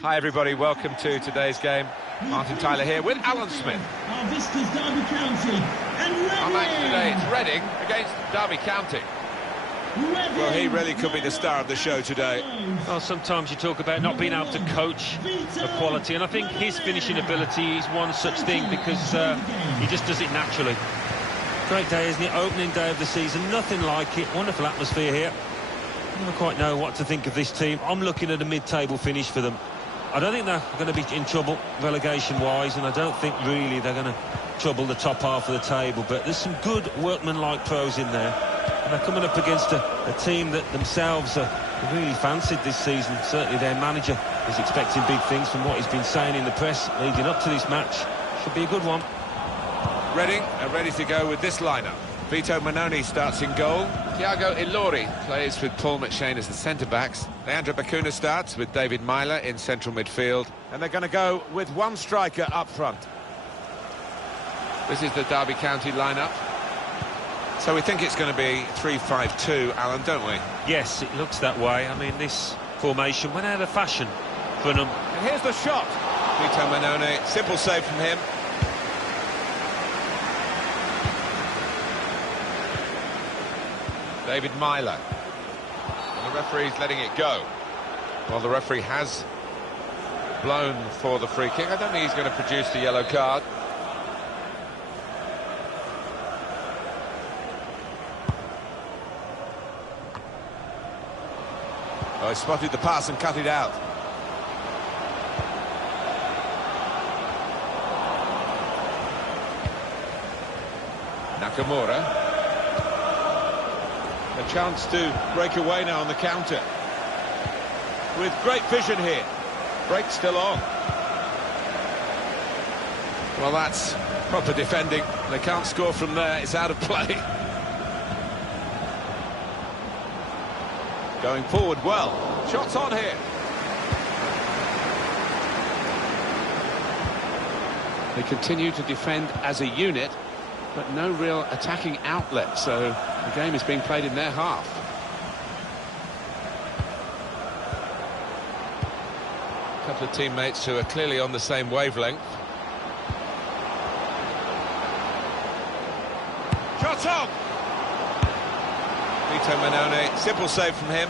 Hi everybody, welcome to today's game. Martin Tyler here with Alan Smith. Our visitors Derby County and Our match today, it's Reading against Derby County. Well, he really could be the star of the show today. Well, sometimes you talk about not being able to coach for quality, and I think his finishing ability is one such thing because he just does it naturally. Great day, isn't it? Opening day of the season, nothing like it. Wonderful atmosphere here. I don't quite know what to think of this team. I'm looking at a mid-table finish for them. I don't think they're going to be in trouble relegation-wise, and I don't think really they're going to trouble the top half of the table, but there's some good workmanlike pros in there, and they're coming up against a team that themselves are really fancied this season. Certainly their manager is expecting big things from what he's been saying in the press leading up to this match. Should be a good one. Reading are ready to go with this lineup. Vito Mannone starts in goal. Thiago Ilori plays with Paul McShane as the centre-backs. Leandro Bacuna starts with David Myler in central midfield. And they're going to go with one striker up front. This is the Derby County lineup. So we think it's going to be 3-5-2, Alan, don't we? Yes, it looks that way. I mean, this formation went out of fashion for them. And here's the shot. Vito Mannone, simple save from him. David Myler. And the referee's letting it go. Well, the referee has blown for the free kick. I don't think he's going to produce the yellow card. Oh, he spotted the pass and cut it out. Nakamura. A chance to break away now on the counter. With great vision here. Break still on. Well, that's proper defending. They can't score from there. It's out of play. Going forward well. Shots on here. They continue to defend as a unit, but no real attacking outlet, so the game is being played in their half. A couple of teammates who are clearly on the same wavelength. Shot on! Vito Mannone, simple save from him.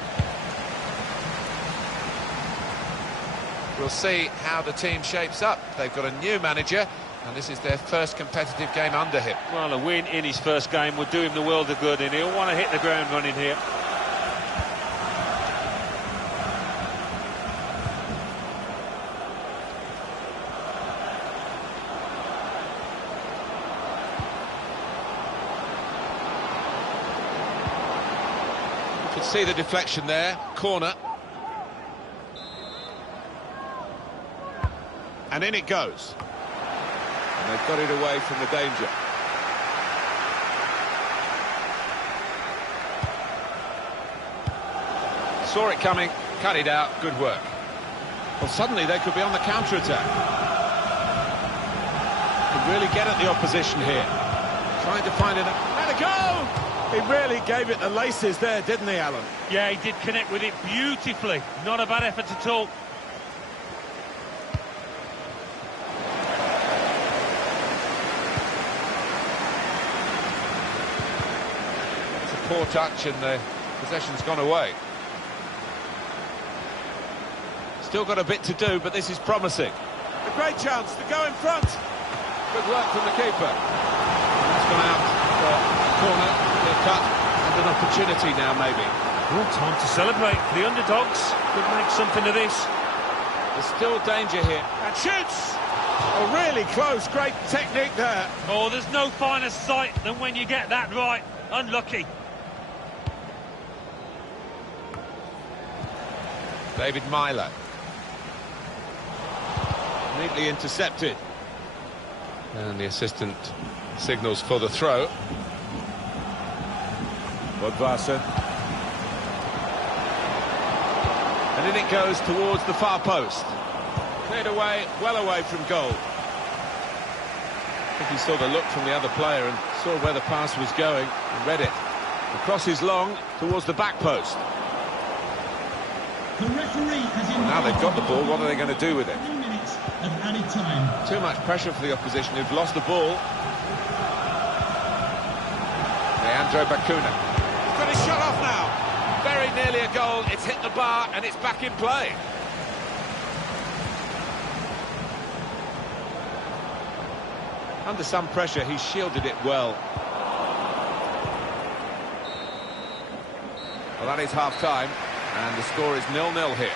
We'll see how the team shapes up. They've got a new manager, and this is their first competitive game under him. Well, a win in his first game would do him the world of good, and he'll want to hit the ground running here. You can see the deflection there, corner. And in it goes. And they've got it away from the danger. Saw it coming, cut it out, good work. Well, suddenly they could be on the counter-attack. Could really get at the opposition here. Trying to find it. And a goal! He really gave it the laces there, didn't he, Alan? Yeah, he did connect with it beautifully. Not a bad effort at all. Poor touch and the possession's gone away. Still got a bit to do, but this is promising. A great chance to go in front. Good work from the keeper. That's gone out for a corner, clear cut, and an opportunity now maybe. Well, time to celebrate. The underdogs could make something of this. There's still danger here. And shoots! Oh, really close. Great technique there. Oh, there's no finer sight than when you get that right. Unlucky. David Myler. Neatly intercepted. And the assistant signals for the throw. Bodvarsson. And in it goes towards the far post. Cleared away, well away from goal. I think he saw the look from the other player and saw where the pass was going and read it. The cross is long towards the back post. The referee has Well, now they've got the ball, what are they going to do with it? 3 minutes of added time. Too much pressure for the opposition who've lost the ball. Leandro Bacuna. He's got his shot off now. Very nearly a goal. It's hit the bar and it's back in play. Under some pressure, he shielded it well. Well, that is half-time, and the score is 0-0 here.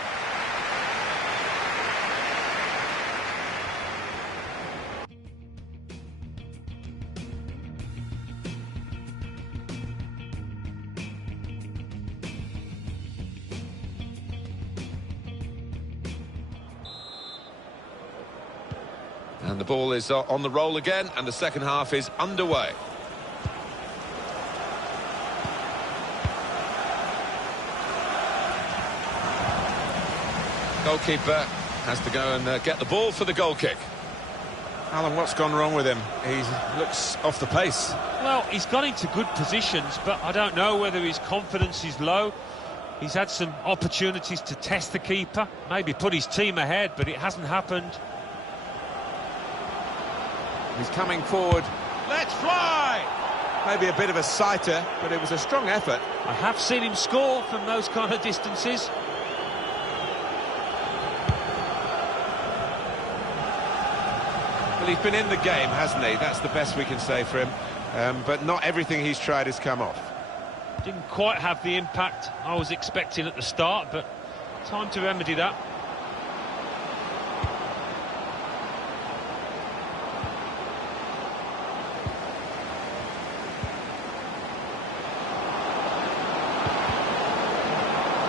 And the ball is on the roll again, and the second half is underway. Goalkeeper has to go and get the ball for the goal kick. Alan, what's gone wrong with him? He looks off the pace. Well, he's got into good positions, but I don't know whether his confidence is low. He's had some opportunities to test the keeper, maybe put his team ahead, but it hasn't happened. He's coming forward. Let's fly! Maybe a bit of a sighter, but it was a strong effort. I have seen him score from those kind of distances. Well, he's been in the game, hasn't he? That's the best we can say for him. But not everything he's tried has come off. Didn't quite have the impact I was expecting at the start, but time to remedy that.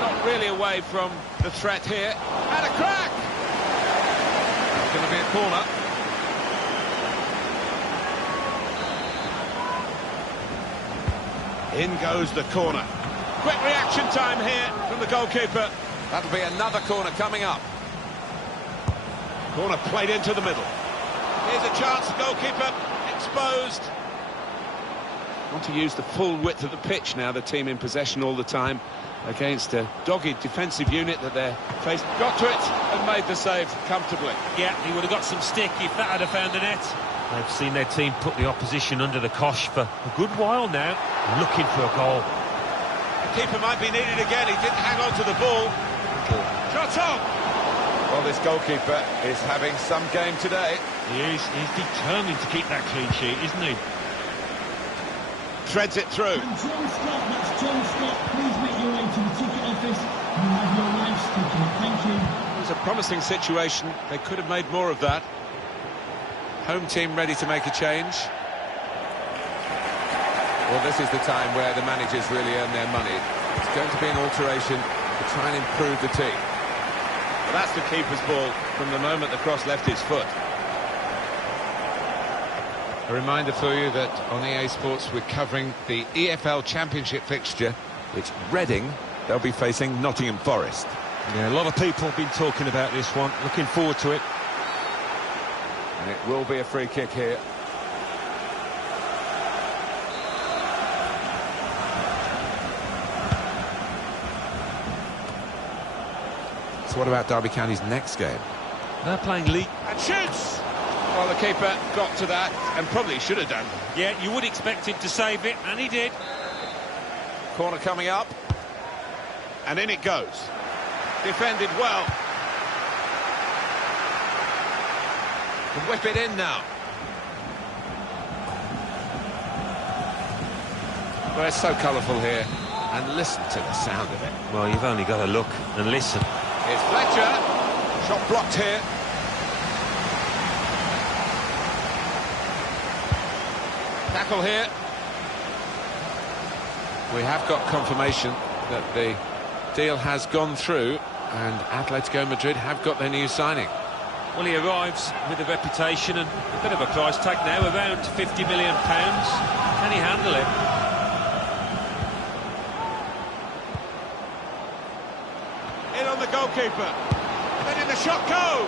Not really away from the threat here. And a crack! It's going to be a corner. In goes the corner. Quick reaction time here from the goalkeeper. That'll be another corner coming up. Corner played into the middle. Here's a chance, goalkeeper exposed. Want to use the full width of the pitch now, the team in possession all the time against a dogged defensive unit that they're faced. Got to it and made the save comfortably. Yeah, he would have got some stick if that had found the net. They've seen their team put the opposition under the cosh for a good while now, looking for a goal. The keeper might be needed again. He didn't hang on to the ball. Shot on! Well, this goalkeeper is having some game today. He is. He's determined to keep that clean sheet, isn't he? Threads it through. And John Scott, that's John Scott. Please make your way to the ticket office. You have your wife's ticket. Thank you. It was a promising situation. They could have made more of that. Home team ready to make a change. Well, this is the time where the managers really earn their money. It's going to be an alteration to try and improve the team. Well, that's the keeper's ball from the moment the cross left his foot. A reminder for you that on EA Sports we're covering the EFL Championship fixture, which Reading, they'll be facing Nottingham Forest. Yeah, a lot of people have been talking about this one. Looking forward to it. And it will be a free kick here. So what about Derby County's next game? They're playing league. And shoots! Well, the keeper got to that and probably should have done. Yeah, you would expect him to save it, and he did. Corner coming up. And in it goes. Defended well. Can whip it in now. Well, it's so colourful here. And listen to the sound of it. Well, you've only got to look and listen. It's Fletcher. Shot blocked here. Tackle here. We have got confirmation that the deal has gone through and Atletico Madrid have got their new signing. Well, he arrives with a reputation and a bit of a price tag now, around £50 million. Can he handle it? In on the goalkeeper. Letting the shot go.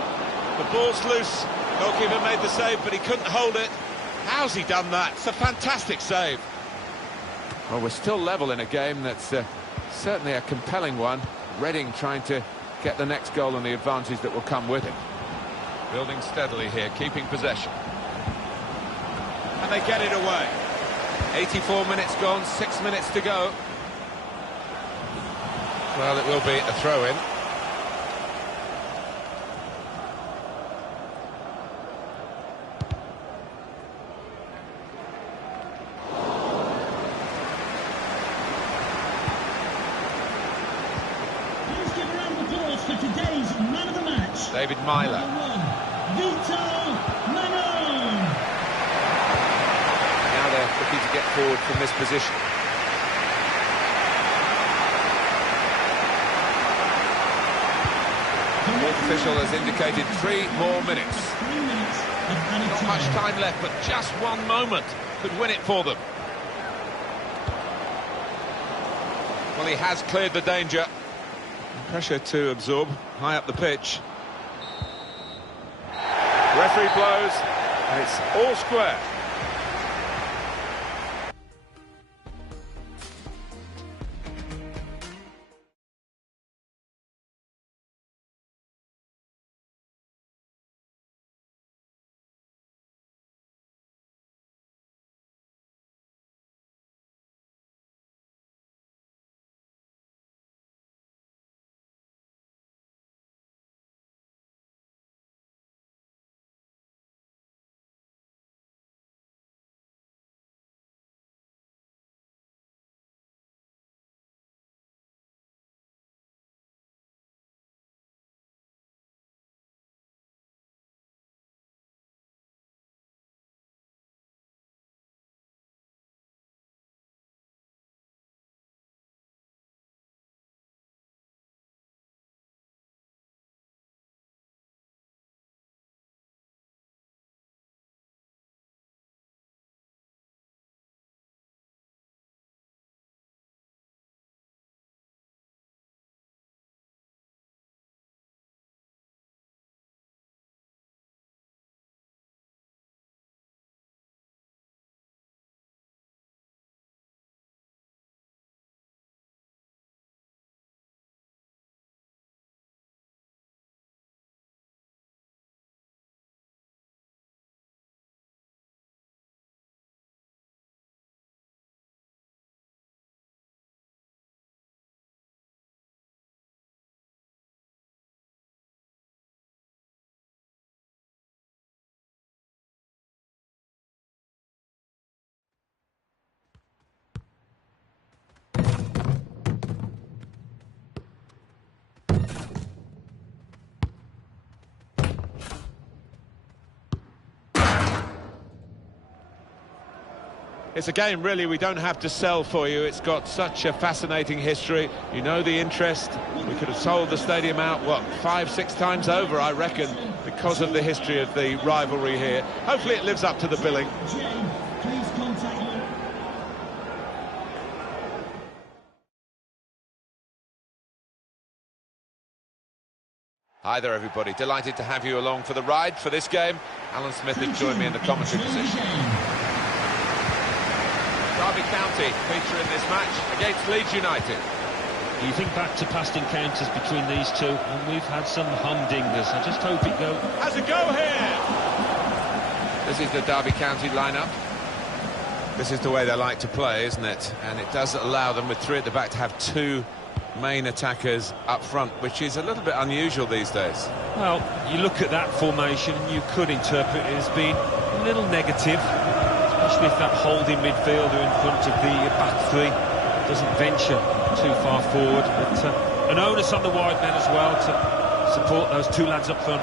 The ball's loose. Goalkeeper made the save, but he couldn't hold it. How's he done that? It's a fantastic save. Well, we're still level in a game that's certainly a compelling one. Reading trying to get the next goal and the advantage that will come with it. Building steadily here, keeping possession. And they get it away. 84 minutes gone, 6 minutes to go. Well, it will be a throw-in. Please give a round of applause for today's man of the match. David Myler. Now they're looking to get forward from this position. The fourth official has indicated 3 more minutes. 3 minutes of added Not time. much time left, but just 1 moment could win it for them. Well, he has cleared the danger. Pressure to absorb, high up the pitch. Referee blows, and it's all square. It's a game, really, we don't have to sell for you. It's got such a fascinating history. You know the interest. We could have sold the stadium out, what, 5-6 times over, I reckon, because of the history of the rivalry here. Hopefully it lives up to the billing. Jane, please contact you. Hi there, everybody. Delighted to have you along for the ride for this game. Alan Smith has joined me in the commentary position. Derby County feature in this match against Leeds United. You think back to past encounters between these two, and we've had some humdingers. I just hope it goes. Has a go here! This is the Derby County lineup. This is the way they like to play, isn't it? And it does allow them, with 3 at the back, to have 2 main attackers up front, which is a little bit unusual these days. Well, you look at that formation, and you could interpret it as being a little negative, especially if that holding midfielder in front of the back 3 doesn't venture too far forward. But an onus on the wide men as well to support those 2 lads up front.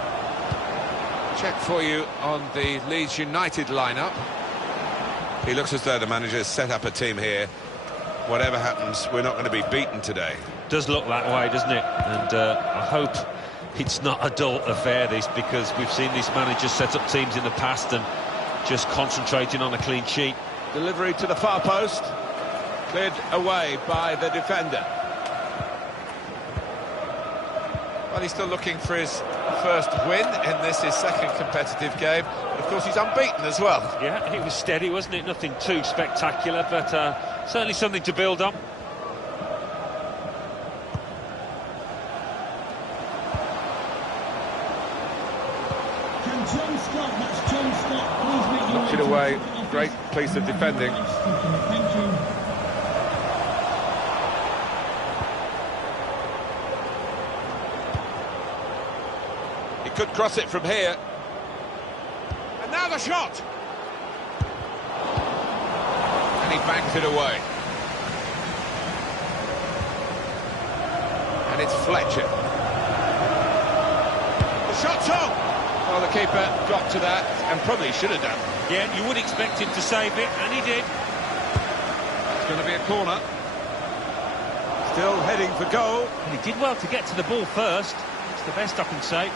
Check for you on the Leeds United lineup. He looks as though the manager has set up a team here. Whatever happens, we're not going to be beaten today. Does look that way, doesn't it? And I hope it's not a dull affair, this, because we've seen these managers set up teams in the past and just concentrating on a clean sheet. Delivery to the far post. Cleared away by the defender. Well, he's still looking for his first win in this, his second competitive game. Of course, he's unbeaten as well. Yeah, it was steady, wasn't it? Nothing too spectacular, but certainly something to build on. John Scott, that's John Scott. Please make your Knocks it way to away. the ticket office. Great piece of defending. Thank you. He could cross it from here. And now the shot! And he bangs it away. And it's Fletcher. The shot's on! Well, the keeper got to that, and probably should have done. Yeah, you would expect him to save it, and he did. It's going to be a corner. Still heading for goal. And he did well to get to the ball first. It's the best I can say.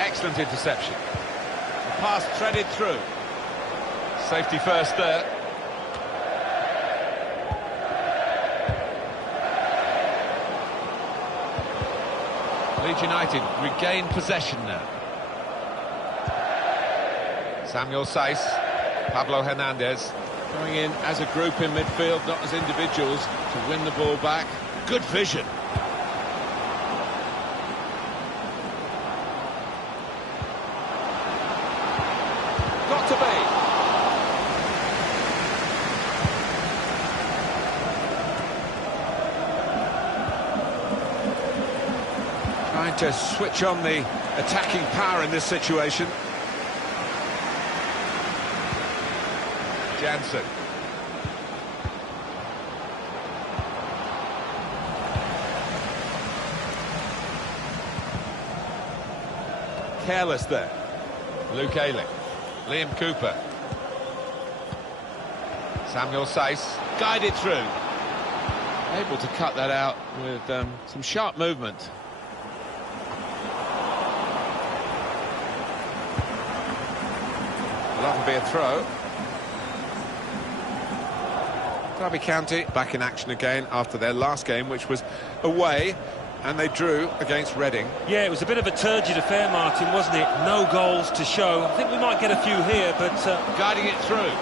Excellent interception. The pass threaded through. Safety first there. Leeds United regain possession now. Samuel Saiz, Pablo Hernandez. Going in as a group in midfield, not as individuals, to win the ball back. Good vision. Got to be. Trying to switch on the attacking power in this situation. Jansen. Careless there. Luke Ayling. Liam Cooper. Samuel Saiz. Guided through. Able to cut that out with some sharp movement. Will that be a throw? Derby County back in action again after their last game, which was away, and they drew against Reading. Yeah, it was a bit of a turgid affair, Martin, wasn't it? No goals to show. I think we might get a few here, but... Guiding it through.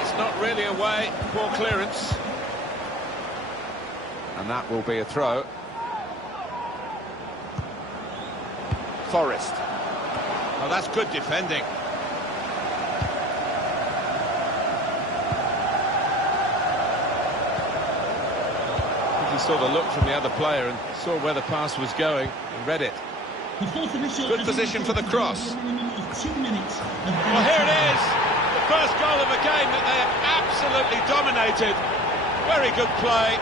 It's not really away. Poor clearance. And that will be a throw. Forrest. Oh, that's good defending. He saw the look from the other player and saw where the pass was going and read it. Good position for the cross. Well, here it is. The first goal of a game that they have absolutely dominated. Very good play.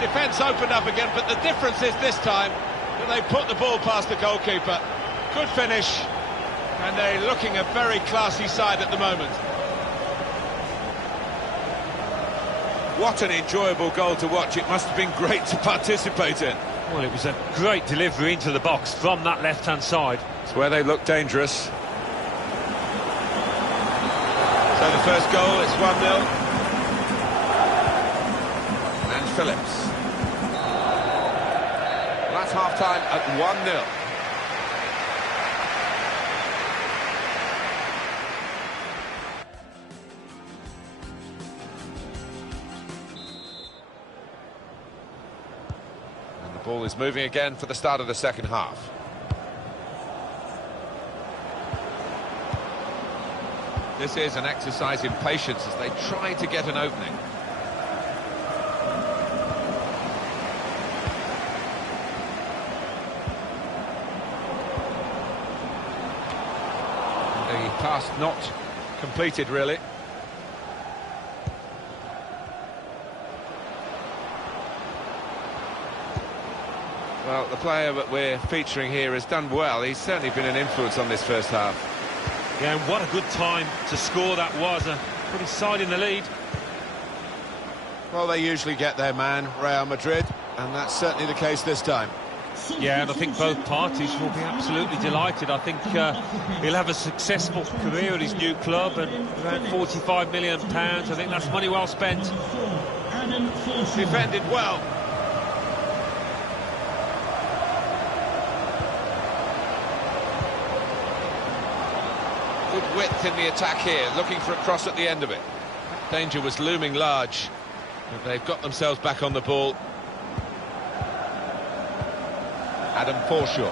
Defence opened up again, but the difference is this time that they put the ball past the goalkeeper. Good finish. And they're looking a very classy side at the moment. What an enjoyable goal to watch. It must have been great to participate in. Well, it was a great delivery into the box from that left-hand side. It's where they look dangerous. So the first goal, it's 1-0. And Phillips. That's half-time at 1-0. Ball is moving again for the start of the second half. This is an exercise in patience as they try to get an opening. The pass not completed, really. Well, the player that we're featuring here has done well. He's certainly been an influence on this first half. Yeah, and what a good time to score that was. Put his side in the lead. Well, they usually get their man, Real Madrid, and that's certainly the case this time. Yeah, and I think both parties will be absolutely delighted. I think he'll have a successful career at his new club, and around £45 million. I think that's money well spent. Defended well. Good width in the attack here, looking for a cross at the end of it. Danger was looming large, but they've got themselves back on the ball. Adam Forshaw.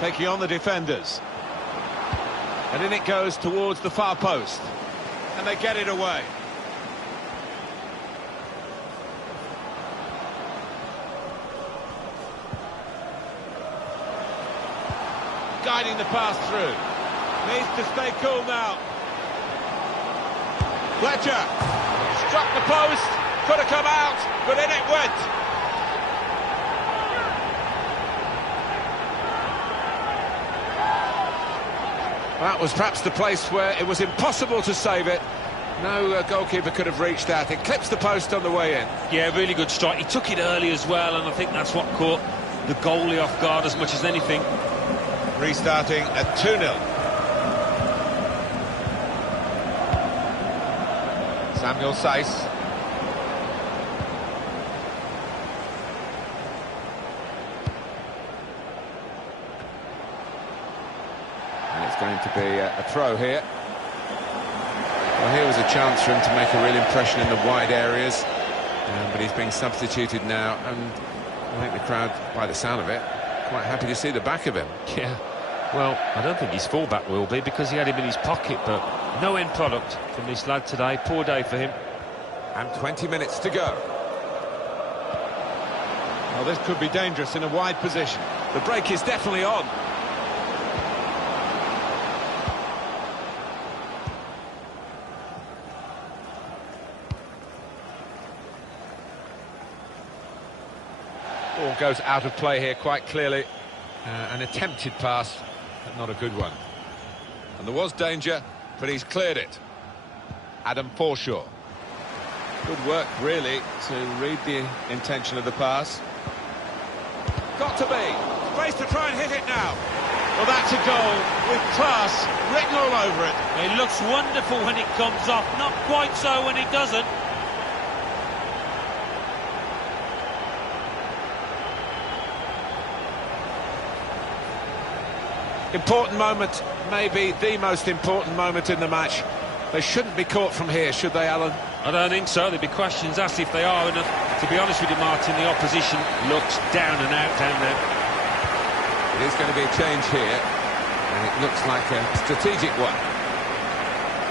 Taking on the defenders. And in it goes towards the far post. And they get it away. Guiding the pass through. Needs to stay cool now. Fletcher struck the post, could have come out, but in it went. That was perhaps the place where it was impossible to save it. No goalkeeper could have reached that. It clips the post on the way in. Yeah, really good strike. He took it early as well, and I think that's what caught the goalie off guard as much as anything. Restarting at 2-0. Samuel Saiss. And it's going to be a throw here. Well, here was a chance for him to make a real impression in the wide areas. But he's being substituted now, and I think the crowd, by the sound of it, quite happy to see the back of him. Yeah, well, I don't think his fullback will be, because he had him in his pocket, but no end product from this lad today. Poor day for him. And 20 minutes to go. Well, this could be dangerous in a wide position. The break is definitely on. Ball goes out of play here quite clearly. An attempted pass, but not a good one. And there was danger, but he's cleared it. Adam Forshaw. Good work, really, to read the intention of the pass. Got to be. Space to try and hit it now. Well, that's a goal with class written all over it. It looks wonderful when it comes off, not quite so when it doesn't. Important moment, maybe the most important moment in the match. They shouldn't be caught from here, should they, Alan? I don't think so. There'll be questions asked if they are. And to be honest with you, Martin, the opposition looks down and out down there. It is going to be a change here, and it looks like a strategic one.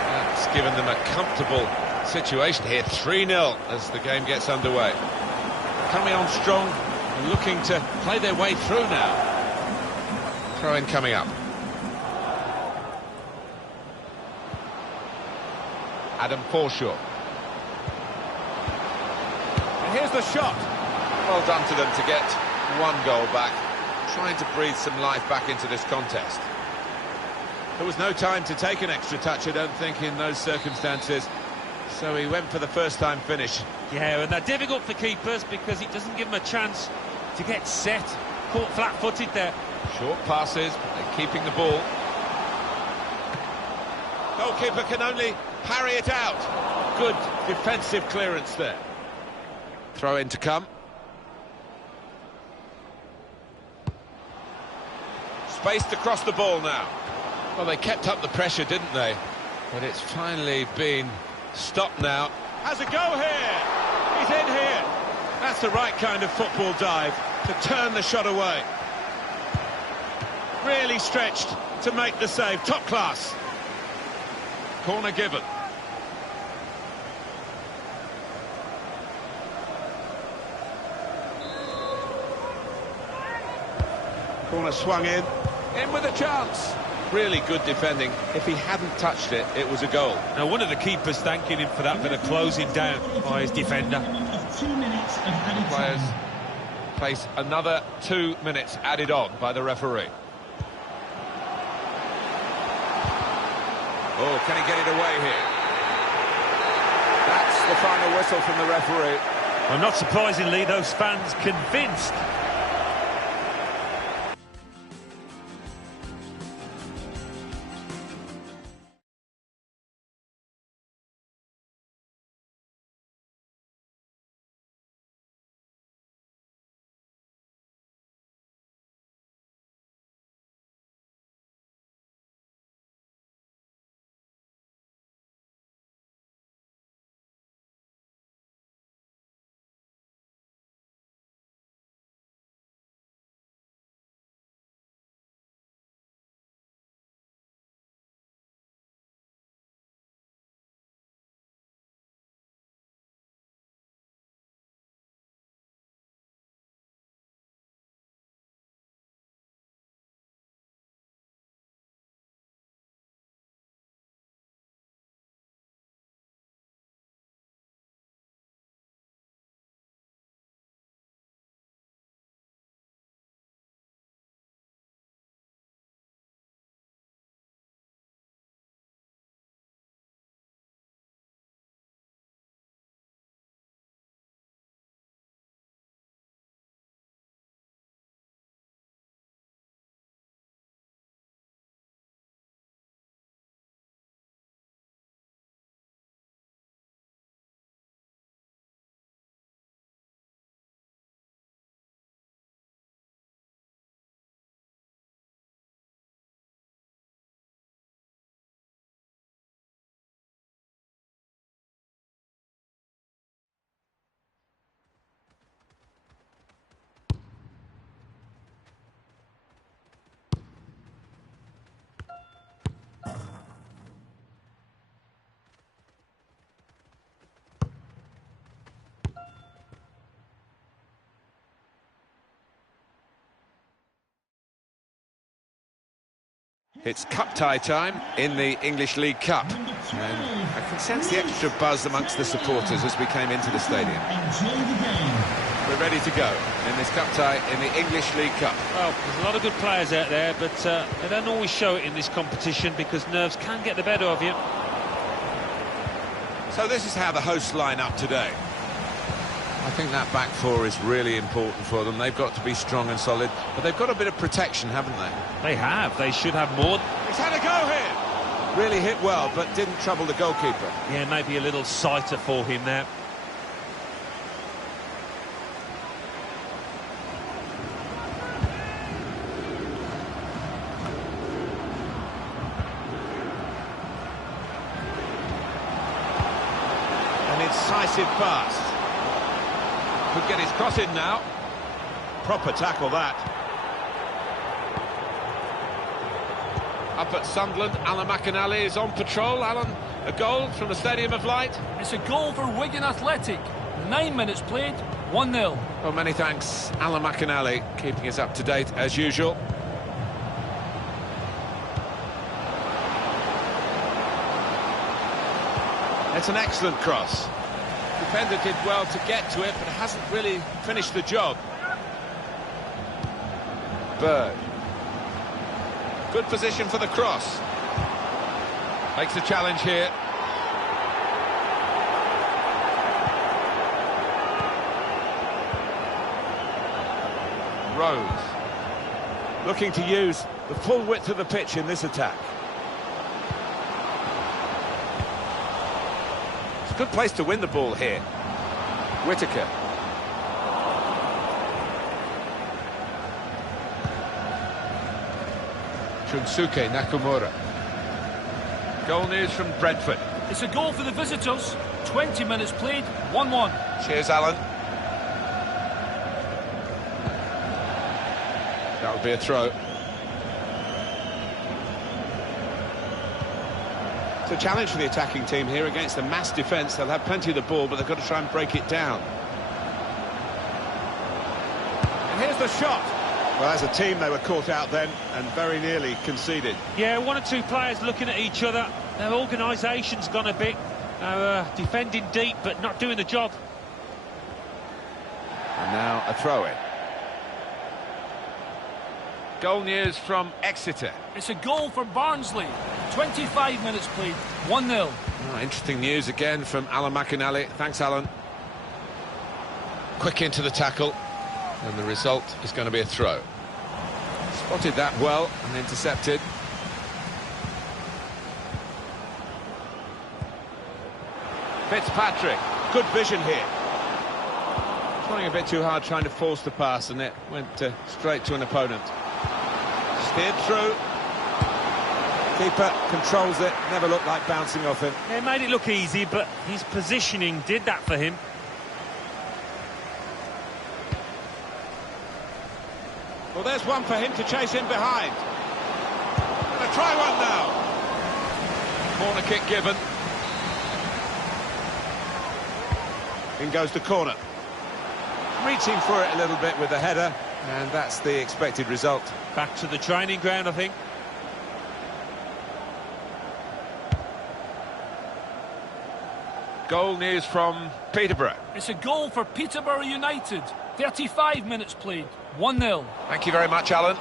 That's given them a comfortable situation here. 3-0 as the game gets underway. Coming on strong and looking to play their way through now. Throw-in coming up. Adam Forshaw. And here's the shot. Well done to them to get one goal back, trying to breathe some life back into this contest. There was no time to take an extra touch, I don't think, in those circumstances. So he went for the first-time finish. Yeah, and they're difficult for keepers because it doesn't give them a chance to get set. Caught flat-footed there. Short passes, but they're keeping the ball. Goalkeeper can only parry it out. Good defensive clearance there. Throw in to come. Spaced across the ball now. Well, they kept up the pressure, didn't they? But it's finally been stopped now. Has a go here. He's in here. That's the right kind of football dive to turn the shot away. Really stretched to make the save. Top class. Corner given. Corner swung in. In with a chance. Really good defending. If he hadn't touched it, it was a goal. Now, one of the keepers thanking him for that bit of closing down by his defender. 2 minutes of added Players time. face another 2 minutes added on by the referee. Oh, can he get it away here? That's the final whistle from the referee. Well, not surprisingly, those fans convinced. It's cup tie time in the English League Cup. And I can sense the extra buzz amongst the supporters as we came into the stadium. Enjoy the game. We're ready to go in this cup tie in the English League Cup. Well, there's a lot of good players out there, but they don't always show it in this competition because nerves can get the better of you. So this is how the hosts line up today. I think that back four is really important for them. They've got to be strong and solid, but they've got a bit of protection, haven't they? They have. They should have more. He's had a go here. Really hit well, but didn't trouble the goalkeeper. Yeah, maybe a little sighter for him there. An incisive pass. Could get his cross in now. Proper tackle that. Up at Sunderland, Alan McInally is on patrol. Alan, a goal from the Stadium of Light. It's a goal for Wigan Athletic. 9 minutes played, 1-0. Well, many thanks, Alan McInally, keeping us up to date as usual. It's an excellent cross. Defender did well to get to it, but hasn't really finished the job. Bird. Good position for the cross. Makes the challenge here. Rose. Looking to use the full width of the pitch in this attack. It's a good place to win the ball here. Whittaker. Shunsuke Nakamura. Goal news from Brentford. It's a goal for the visitors. 20 minutes played, 1-1. Cheers, Alan. That would be a throw. It's a challenge for the attacking team here against a mass defence. They'll have plenty of the ball, but they've got to try and break it down. And here's the shot. Well, as a team, they were caught out then and very nearly conceded. Yeah, one or two players looking at each other. Their organisation's gone a bit. Defending deep, but not doing the job. And now a throw-in. Goal news from Exeter. It's a goal for Barnsley. 25 minutes played, 1-0. Oh, interesting news again from Alan McInally. Thanks, Alan. Quick into the tackle. And the result is going to be a throw. Spotted that well and intercepted. Fitzpatrick. Good vision here. Trying a bit too hard, trying to force the pass, and it went straight to an opponent. Steered through. Keeper controls it, never looked like bouncing off him. It made it look easy, but his positioning did that for him. Well, there's one for him to chase in behind. Gonna try one now. Corner kick given. In goes the corner. Reaching for it a little bit with the header, and that's the expected result. Back to the training ground, I think. Goal news from Peterborough. It's a goal for Peterborough United. 35 minutes played, 1-0. Thank you very much, Alan.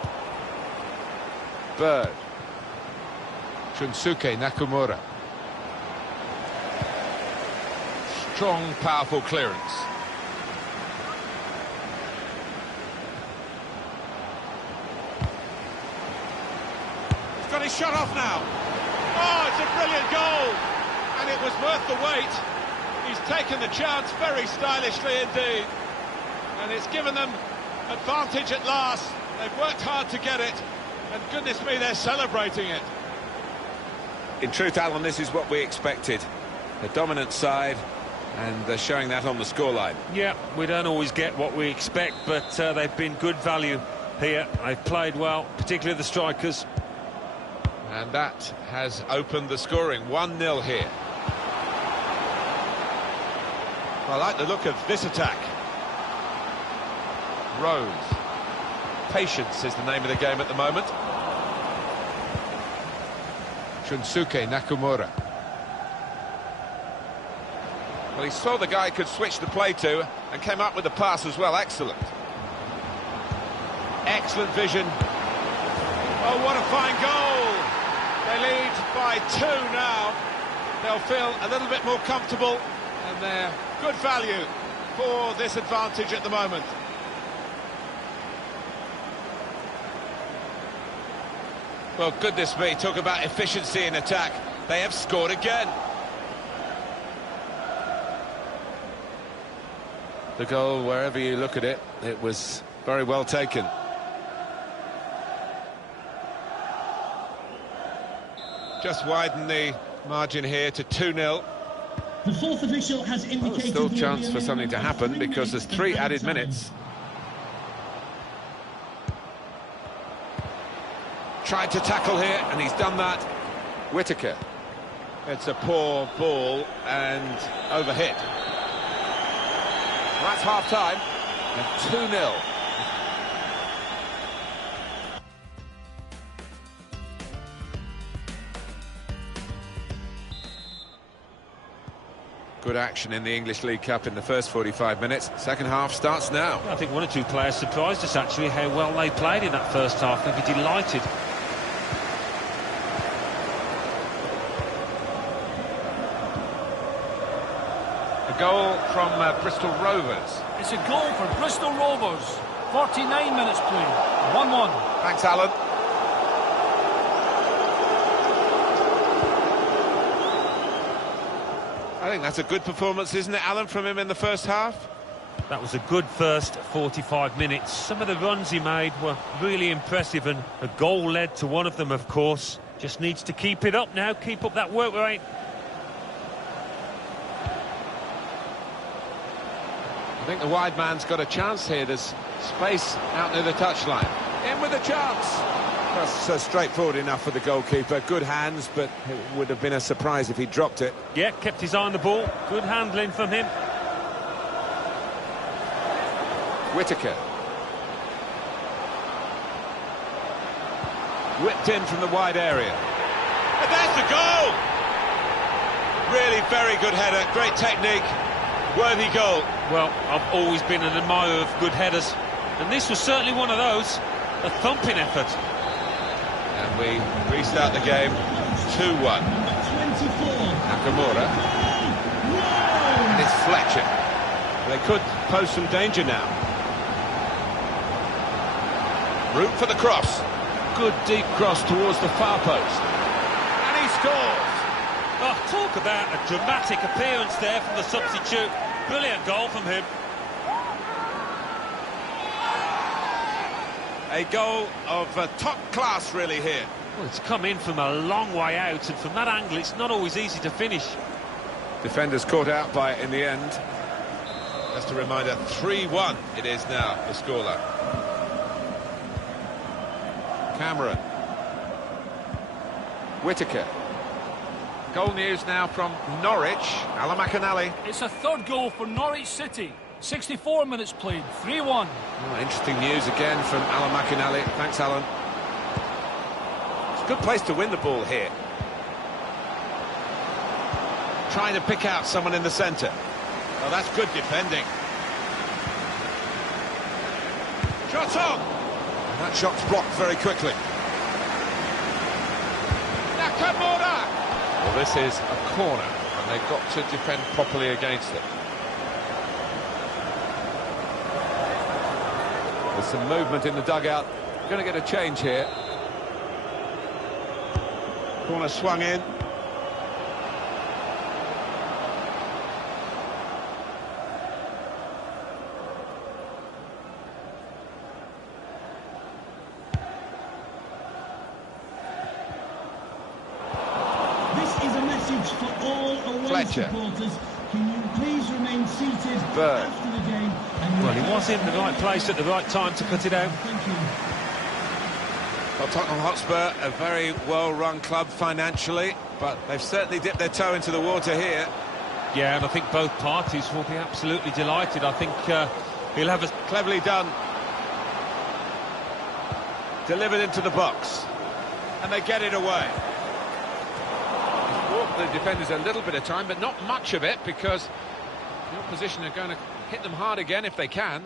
Bird. Shunsuke Nakamura. Strong, powerful clearance. He's got his shot off now. Oh, it's a brilliant goal. And it was worth the wait. He's taken the chance very stylishly indeed. And it's given them advantage at last. They've worked hard to get it. And goodness me, they're celebrating it. In truth, Alan, this is what we expected. The dominant side, and they're showing that on the scoreline. Yeah, we don't always get what we expect, but they've been good value here. They've played well, particularly the strikers. And that has opened the scoring. 1-0 here. I like the look of this attack. Rose. Patience is the name of the game at the moment. Shunsuke Nakamura. Well, he saw the guy could switch the play to and came up with the pass as well. Excellent. Excellent vision. Oh, what a fine goal! They lead by 2 now. They'll feel a little bit more comfortable, and they're good value for this advantage at the moment. Well, goodness me, talk about efficiency in attack. They have scored again. The goal, wherever you look at it, it was very well taken. Just widen the margin here to 2-0. The fourth official has indicated Still a chance for something to happen because there's 3 added minutes. Tried to tackle here, and he's done that. Whittaker. It's a poor ball and overhit. That's half-time, and 2-0. Good action in the English League Cup in the first 45 minutes. Second half starts now. I think 1 or 2 players surprised us, actually, how well they played in that first half. They'd be delighted. A goal from Bristol Rovers. It's a goal for Bristol Rovers. 49 minutes played. 1-1. Thanks, Alan. I think that's a good performance, isn't it, Alan, from him in the first half? That was a good first 45 minutes. Some of the runs he made were really impressive, and a goal led to one of them, of course. Just needs to keep it up now, keep up that work rate. I think the wide man's got a chance here. There's space out near the touchline. In with a chance. That's straightforward enough for the goalkeeper. Good hands, but it would have been a surprise if he dropped it. Yeah, kept his eye on the ball. Good handling from him. Whittaker. Whipped in from the wide area. And there's the goal! Really very good header, great technique, worthy goal. Well, I've always been an admirer of good headers, and this was certainly one of those. A thumping effort. And we restart the game 2-1. 24. Nakamura. And it's Fletcher. They could pose some danger now. Room for the cross. Good deep cross towards the far post. And he scores! Oh, talk about a dramatic appearance there from the substitute. Brilliant goal from him. A goal of top class, really, here. Well, it's come in from a long way out, and from that angle, it's not always easy to finish. Defenders caught out by it in the end. Just a reminder, 3-1 it is now, the scoreline. Cameron. Whittaker. Goal news now from Norwich. Alan McAnally. It's a third goal for Norwich City. 64 minutes played. 3-1. Oh, interesting news again from Alan McAnally. Thanks, Alan. It's a good place to win the ball here. Trying to pick out someone in the centre. Oh, that's good defending. Shot on! And that shot's blocked very quickly. Nakamura! Well, this is a corner, and they've got to defend properly against it. There's some movement in the dugout. Going to get a change here. Corner swung in. This is a message for all away Fletcher. supporters. Can you please remain seated Bird. after the game? Well, he was in the right place at the right time to cut it out. Thank you. Well, Tottenham Hotspur, a very well-run club financially, but they've certainly dipped their toe into the water here. Yeah, and I think both parties will be absolutely delighted. I think he'll have a... Cleverly done. Delivered into the box. And they get it away. the defenders a little bit of time, but not much of it, because the opposition are going to hit them hard again if they can.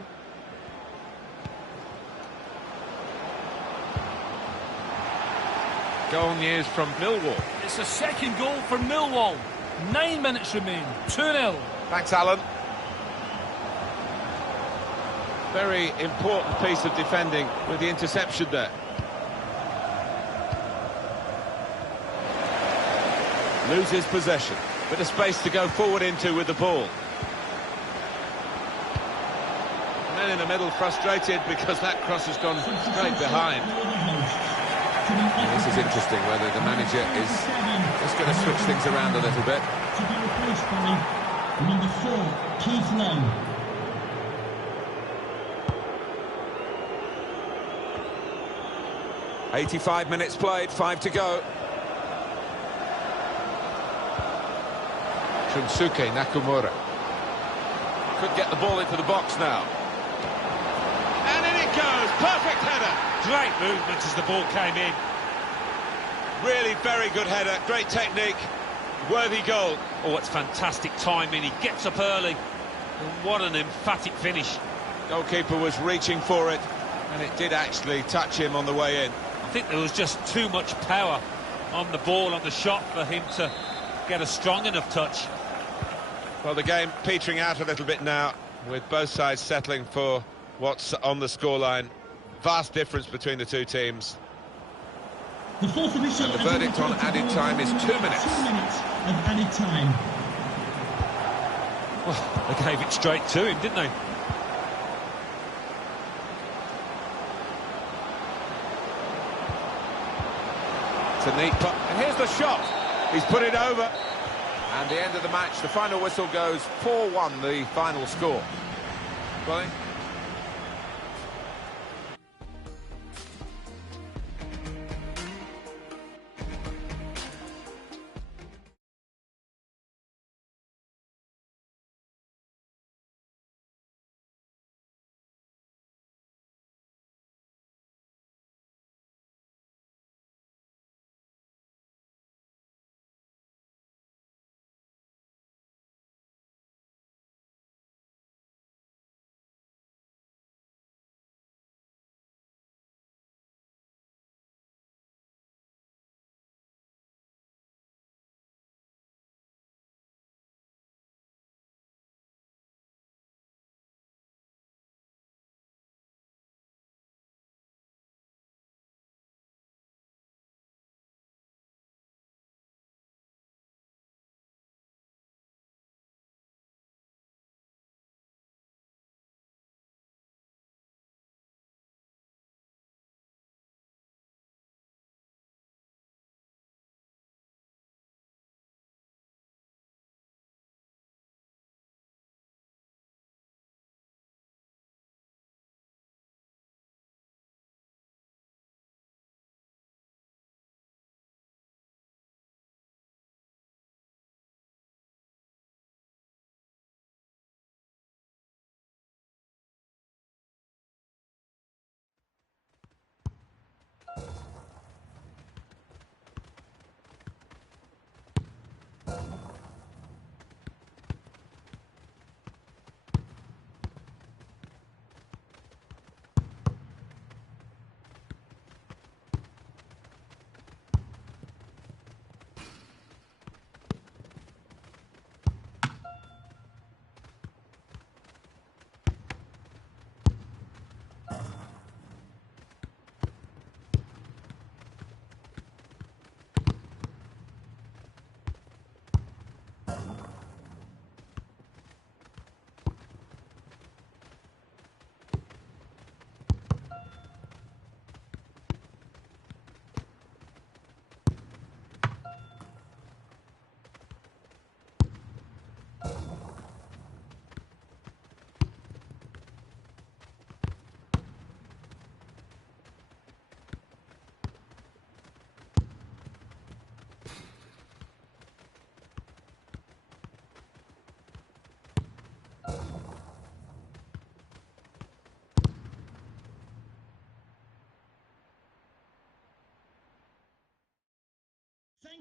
Goal news from Millwall. It's a second goal for Millwall. 9 minutes remain. 2-0. Thanks, Alan. Very important piece of defending with the interception there. Loses possession. Bit of space to go forward into with the ball. Men in the middle frustrated because that cross has gone straight behind. This is interesting, whether the manager is just going to switch things around a little bit. To be replaced by number 4, Keith Lowe. "85 minutes played, 5 to go." Shunsuke Nakamura could get the ball into the box now. And in it goes, perfect header. Great movement as the ball came in. Really very good header, great technique, worthy goal. Oh, it's fantastic timing. He gets up early. And what an emphatic finish. Goalkeeper was reaching for it, and it did actually touch him on the way in. I think there was just too much power on the ball, on the shot, for him to get a strong enough touch. Well, the game petering out a little bit now, with both sides settling for what's on the scoreline. Vast difference between the two teams. The fourth official. And the verdict on added time is 2 minutes. 2 minutes of added time. Well, they gave it straight to him, didn't they? It's a neat put, and here's the shot. He's put it over. And the end of the match, the final whistle goes 4-1, the final score. Well,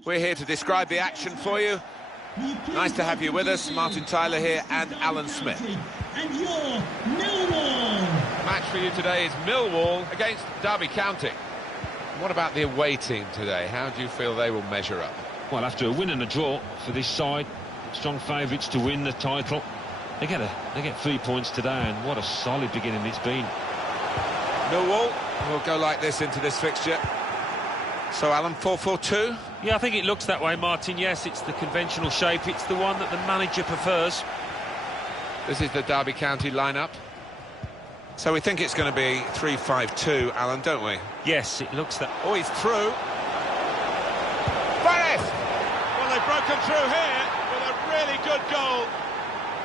We're here to describe the action for you. Nice to have you with us. Martin Tyler here and Alan Smith. And you're Millwall. Match for you today is Millwall against Derby County. What about the away team today? How do you feel they will measure up? Well, after a win and a draw for this side, strong favourites to win the title. They get 3 points today, and what a solid beginning it's been. Millwall will go like this into this fixture. So, Alan, 4-4-2? Yeah, I think it looks that way, Martin. Yes, it's the conventional shape. It's the one that the manager prefers. This is the Derby County lineup. So we think it's going to be 3-5-2, Alan, don't we? Yes, it looks that. Oh, he's through. Perez! Well, they've broken through here with a really good goal.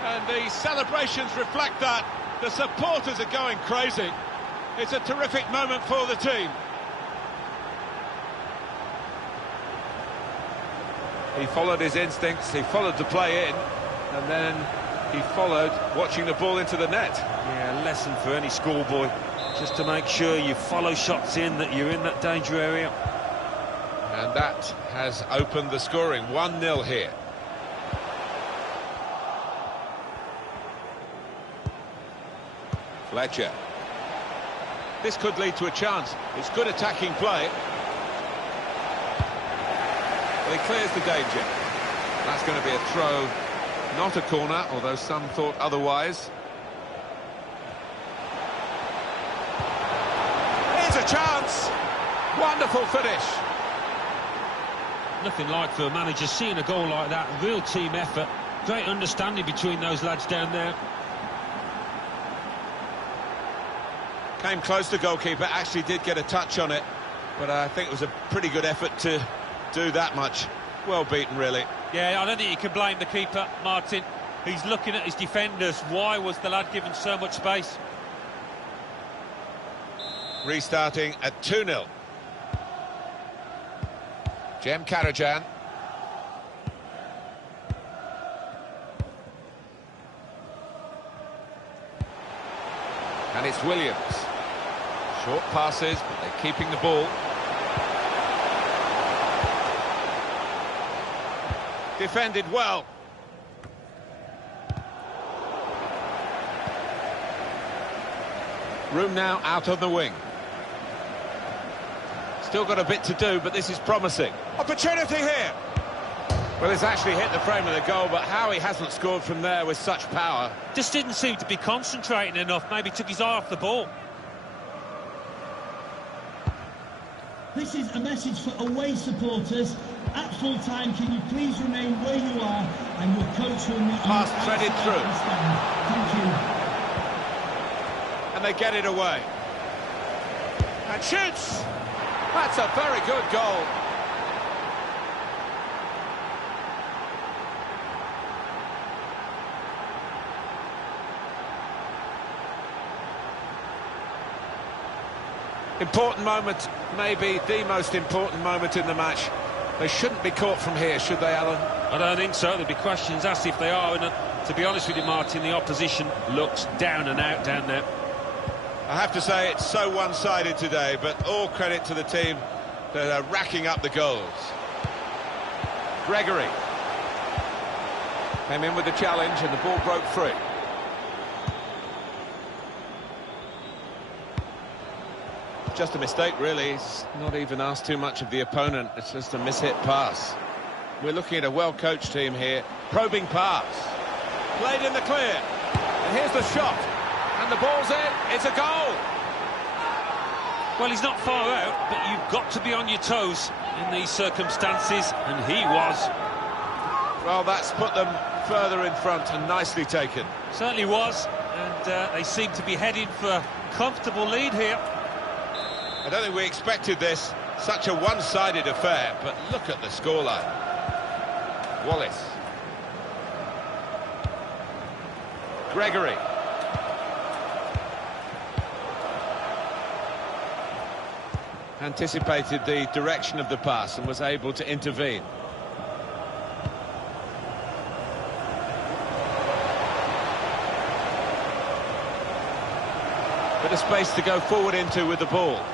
And the celebrations reflect that. The supporters are going crazy. It's a terrific moment for the team. He followed his instincts, he followed the play in, and then he followed watching the ball into the net. Yeah, a lesson for any schoolboy, just to make sure you follow shots in, that you're in that danger area. And that has opened the scoring, 1-0 here. Fletcher. This could lead to a chance. It's good attacking play. Well, he clears the danger. That's going to be a throw, not a corner, although some thought otherwise. Here's a chance! Wonderful finish! Nothing like for a manager seeing a goal like that. Real team effort. Great understanding between those lads down there. Came close, the goalkeeper, actually did get a touch on it, but I think it was a pretty good effort to do that much. Well beaten, really. Yeah, I don't think you can blame the keeper, Martin. He's looking at his defenders. Why was the lad given so much space? Restarting at 2-0. Jem Karajan. And it's Williams. Short passes, but they're keeping the ball. Defended well. Room now out on the wing. Still got a bit to do, but this is promising. Opportunity here. Well, it's actually hit the frame of the goal, but how he hasn't scored from there with such power. Just didn't seem to be concentrating enough. Maybe took his eye off the ball. This is a message for away supporters. At full time, can you please remain where you are, and your coach will meet you. Pass threaded through. Thank you. And they get it away. And shoots! That's a very good goal. Important moment, maybe the most important moment in the match. They shouldn't be caught from here, should they, Alan? I don't think so. There'll be questions asked if they are. And to be honest with you, Martin, the opposition looks down and out down there. I have to say it's so one-sided today, but all credit to the team that are racking up the goals. Gregory came in with the challenge and the ball broke free. Just a mistake, really. He's not even asked too much of the opponent. It's just a mishit pass. We're looking at a well-coached team here. Probing pass. Played in the clear. And here's the shot. And the ball's in. It's a goal. Well, he's not far out, but you've got to be on your toes in these circumstances, and he was. Well, that's put them further in front and nicely taken. Certainly was, and they seem to be heading for a comfortable lead here. I don't think we expected this, such a one-sided affair, but look at the scoreline. Wallace. Gregory. Anticipated the direction of the pass and was able to intervene. Bit of space to go forward into with the ball.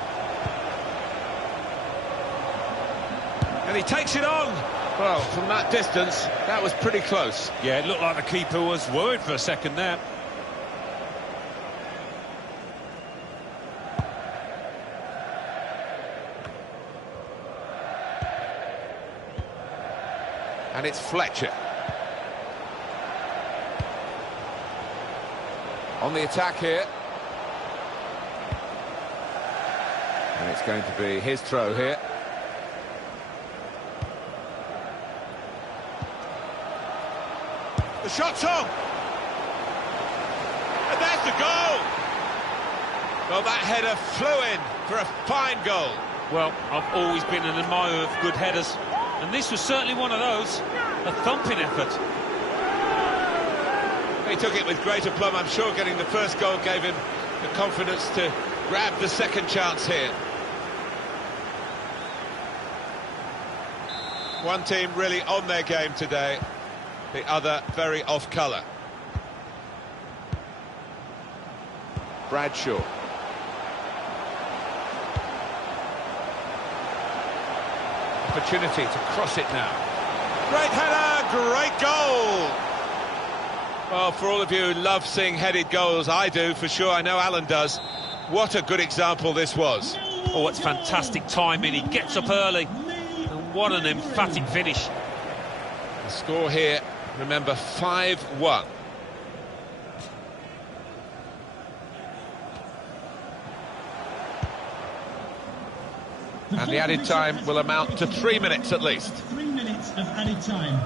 And he takes it on. Well, from that distance, that was pretty close. Yeah, it looked like the keeper was worried for a second there. And it's Fletcher. On the attack here. And it's going to be his throw here. The shot's on. And there's the goal. Well, that header flew in for a fine goal. Well, I've always been an admirer of good headers, and this was certainly one of those. A thumping effort. He took it with great aplomb. I'm sure getting the first goal gave him the confidence to grab the second chance here. One team really on their game today, the other very off colour. Bradshaw. Opportunity to cross it now. Great header, great goal! Well, for all of you who love seeing headed goals, I do, for sure, I know Alan does. What a good example this was. Oh, it's fantastic timing. He gets up early. And what an emphatic finish. The score here, remember, 5-1. And the added time will amount to 3 minutes at least. 3 minutes of added time.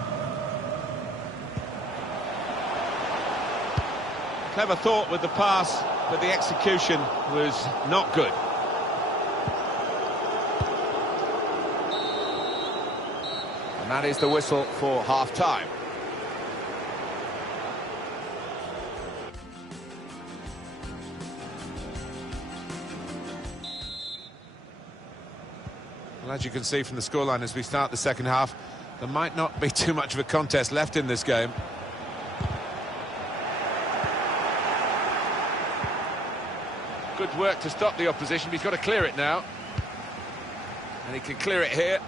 Clever thought with the pass, but the execution was not good. And that is the whistle for half-time. Well, as you can see from the scoreline as we start the second half, there might not be too much of a contest left in this game. Good work to stop the opposition. He's got to clear it now. And he can clear it here.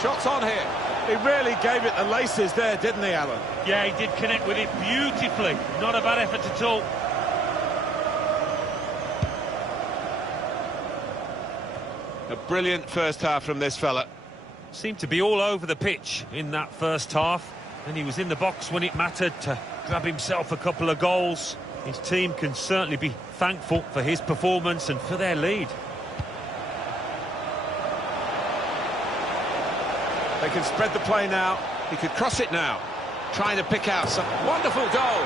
Shots on here. He really gave it the laces there, didn't he, Alan? Yeah, he did connect with it beautifully. Not a bad effort at all. A brilliant first half from this fella. Seemed to be all over the pitch in that first half, and he was in the box when it mattered to grab himself a couple of goals. His team can certainly be thankful for his performance and for their lead. They can spread the play now. He could cross it now. Trying to pick out some Wonderful goal.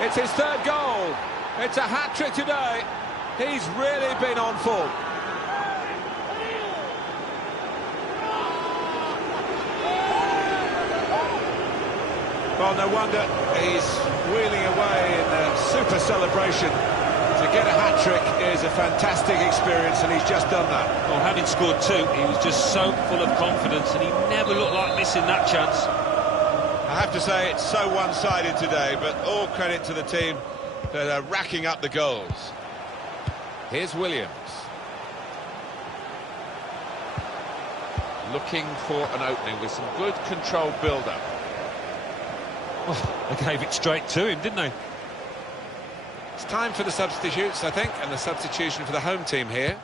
It's his third goal. It's a hat-trick today. He's really been on form. Well, no wonder he's wheeling away in a super celebration. To get a hat-trick is a fantastic experience, and he's just done that. Well, having scored two, he was just so full of confidence, and he never looked like missing that chance. I have to say, it's so one-sided today, but all credit to the team that are racking up the goals. Here's Williams. Looking for an opening with some good controlled build-up. Oh, they gave it straight to him, didn't they? It's time for the substitutes, I think, and the substitution for the home team here.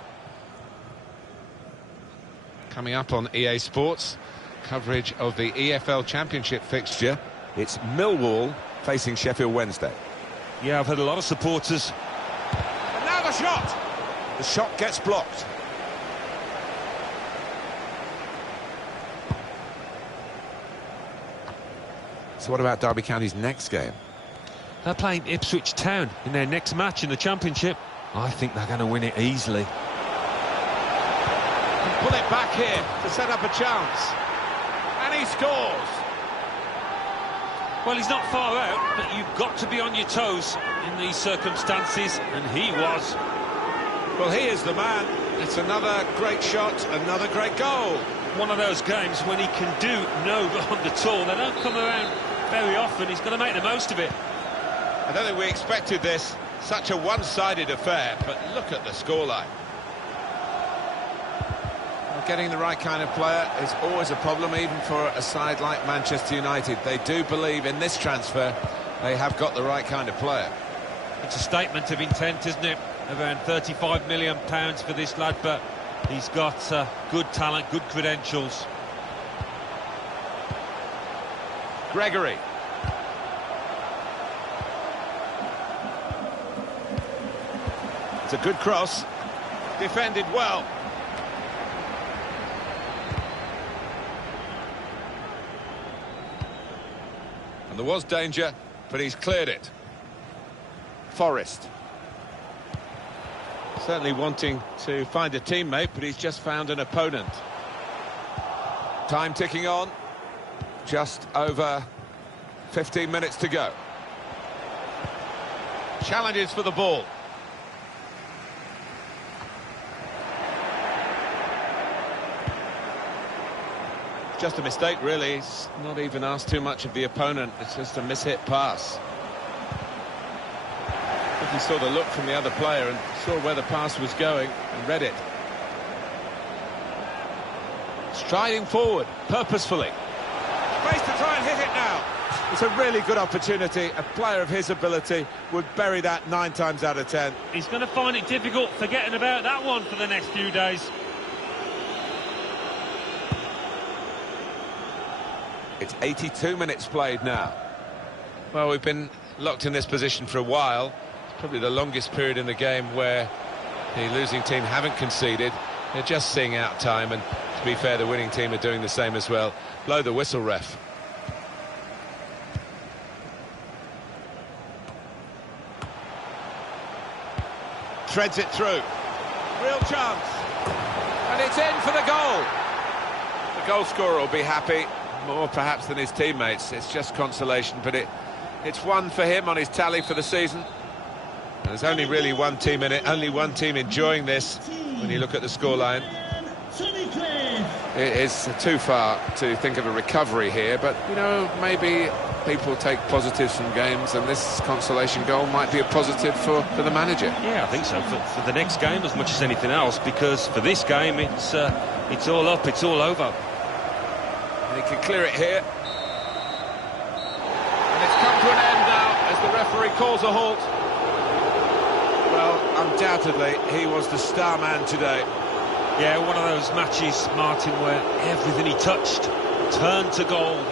Coming up on EA Sports, coverage of the EFL Championship fixture. It's Millwall facing Sheffield Wednesday. Yeah, I've had a lot of supporters. And now the shot! The shot gets blocked. So what about Derby County's next game? They're playing Ipswich Town in their next match in the Championship. I think they're going to win it easily. And pull it back here to set up a chance. And he scores! Well, he's not far out, but you've got to be on your toes in these circumstances, and he was. Well, he is the man. It's another great shot, another great goal. One of those games when he can do no wrong at all. They don't come around very often. He's got to make the most of it. I don't think we expected this. Such a one-sided affair, but look at the scoreline. Well, getting the right kind of player is always a problem, even for a side like Manchester United. They do believe in this transfer they have got the right kind of player. It's a statement of intent, isn't it? Around £35 million for this lad, but he's got good talent, good credentials. Gregory. It's a good cross. Defended well. And there was danger, but he's cleared it. Forrest. Certainly wanting to find a teammate, but he's just found an opponent. Time ticking on. Just over 15 minutes to go. Challenges for the ball. Just a mistake, really. He's not even asked too much of the opponent. It's just a mishit pass. I think he saw the look from the other player and saw where the pass was going and read it. Striding forward, purposefully. Space to try and hit it now. It's a really good opportunity. A player of his ability would bury that 9 times out of 10. He's going to find it difficult forgetting about that one for the next few days. It's 82 minutes played now. Well, we've been locked in this position for a while. It's probably the longest period in the game where the losing team haven't conceded. They're just seeing out time, and to be fair, the winning team are doing the same as well. Blow the whistle, ref. Threads it through. Real chance. And it's in for the goal. The goal scorer will be happy, more perhaps than his teammates. It's just consolation, but it's one for him on his tally for the season. And there's only really one team in it, only one team enjoying this when you look at the scoreline. It is too far to think of a recovery here, but, you know, maybe people take positives from games, and this consolation goal might be a positive for the manager. Yeah, I think so, for the next game as much as anything else, because for this game, it's all up, it's all over. And he can clear it here. And it's come to an end now as the referee calls a halt. Well, undoubtedly, he was the star man today. Yeah, one of those matches, Martin, where everything he touched turned to gold.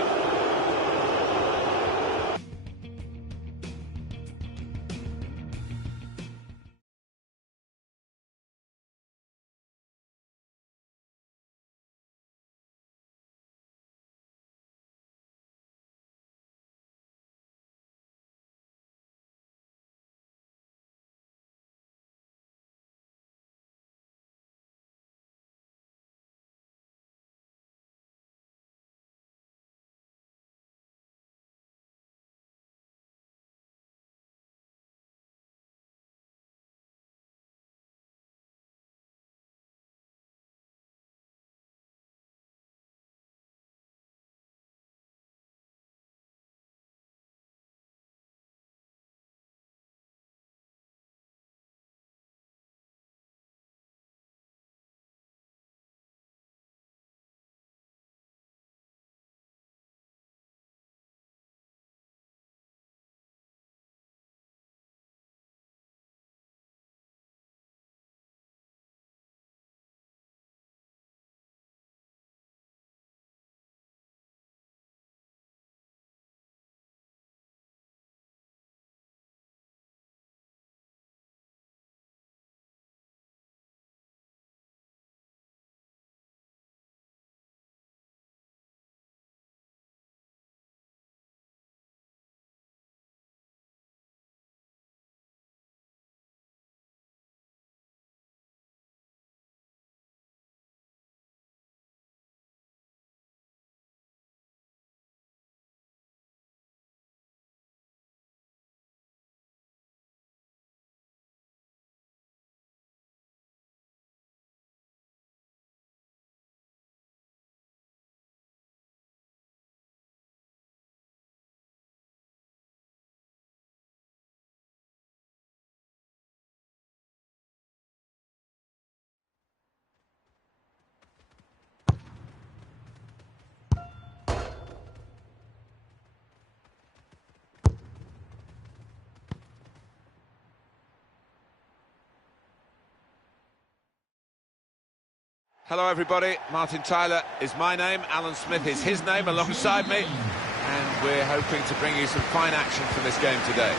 Hello everybody, Martin Tyler is my name, Alan Smith is his name alongside me, and we're hoping to bring you some fine action from this game today.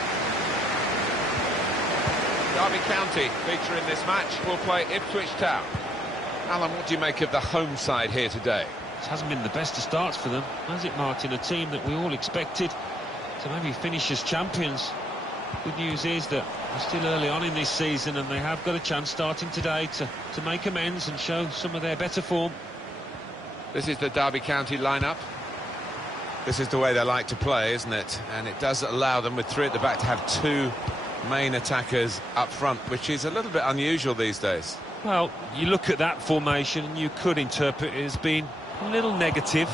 Derby County feature in this match will play Ipswich Town. Alan, what do you make of the home side here today? It hasn't been the best of starts for them, has it, Martin? A team that we all expected to maybe finish as champions. Good news is that we're still early on in this season and they have got a chance starting today to make amends and show some of their better form. This is the Derby County lineup. This is the way they like to play, isn't it? And it does allow them, with three at the back, to have two main attackers up front, which is a little bit unusual these days. Well, you look at that formation and you could interpret it as being a little negative,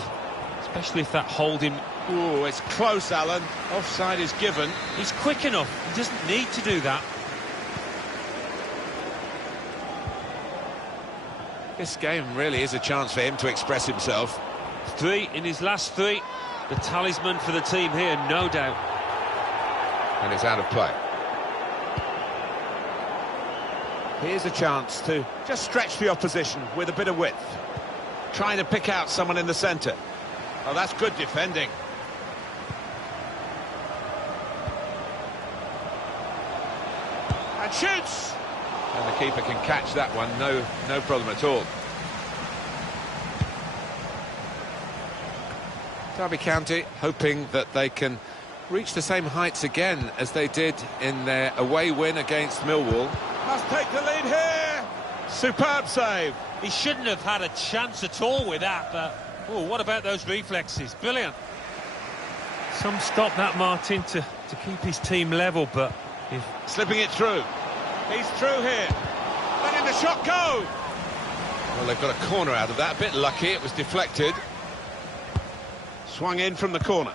especially if that holding... Ooh, it's close, Alan. Offside is given. He's quick enough. He doesn't need to do that. This game really is a chance for him to express himself. 3 in his last 3. The talisman for the team here, no doubt. And it's out of play. Here's a chance to just stretch the opposition with a bit of width. Trying to pick out someone in the centre. Oh, that's good defending. And shoots! And the keeper can catch that one, no problem at all. Derby County hoping that they can reach the same heights again as they did in their away win against Millwall. Must take the lead here! Superb save! He shouldn't have had a chance at all with that, but... Oh, what about those reflexes? Brilliant. Some stop that, Martin, to keep his team level, but... Slipping it through. He's through here. Letting the shot go! Well, they've got a corner out of that. A bit lucky, it was deflected. Swung in from the corner.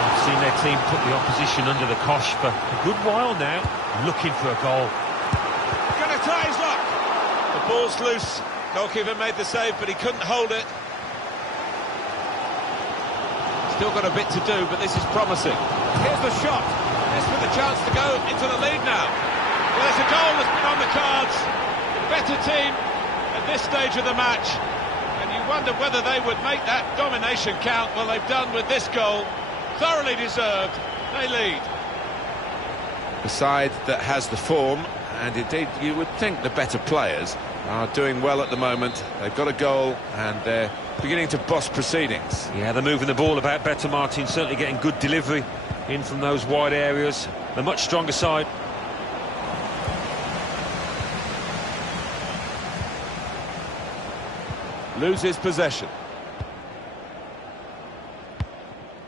I've seen their team put the opposition under the cosh for a good while now, looking for a goal. Gonna try his luck! The ball's loose. Goalkeeper made the save, but he couldn't hold it. Still got a bit to do, but this is promising. Here's the shot. This with a chance to go into the lead now. Well, there's a goal that's been on the cards. The better team at this stage of the match. And you wonder whether they would make that domination count. Well, they've done with this goal. Thoroughly deserved. They lead. The side that has the form, and indeed you would think the better players, are doing well at the moment. They've got a goal and they're beginning to boss proceedings. Yeah, they're moving the ball about better, Martin, certainly getting good delivery in from those wide areas. They're much stronger side. Loses possession.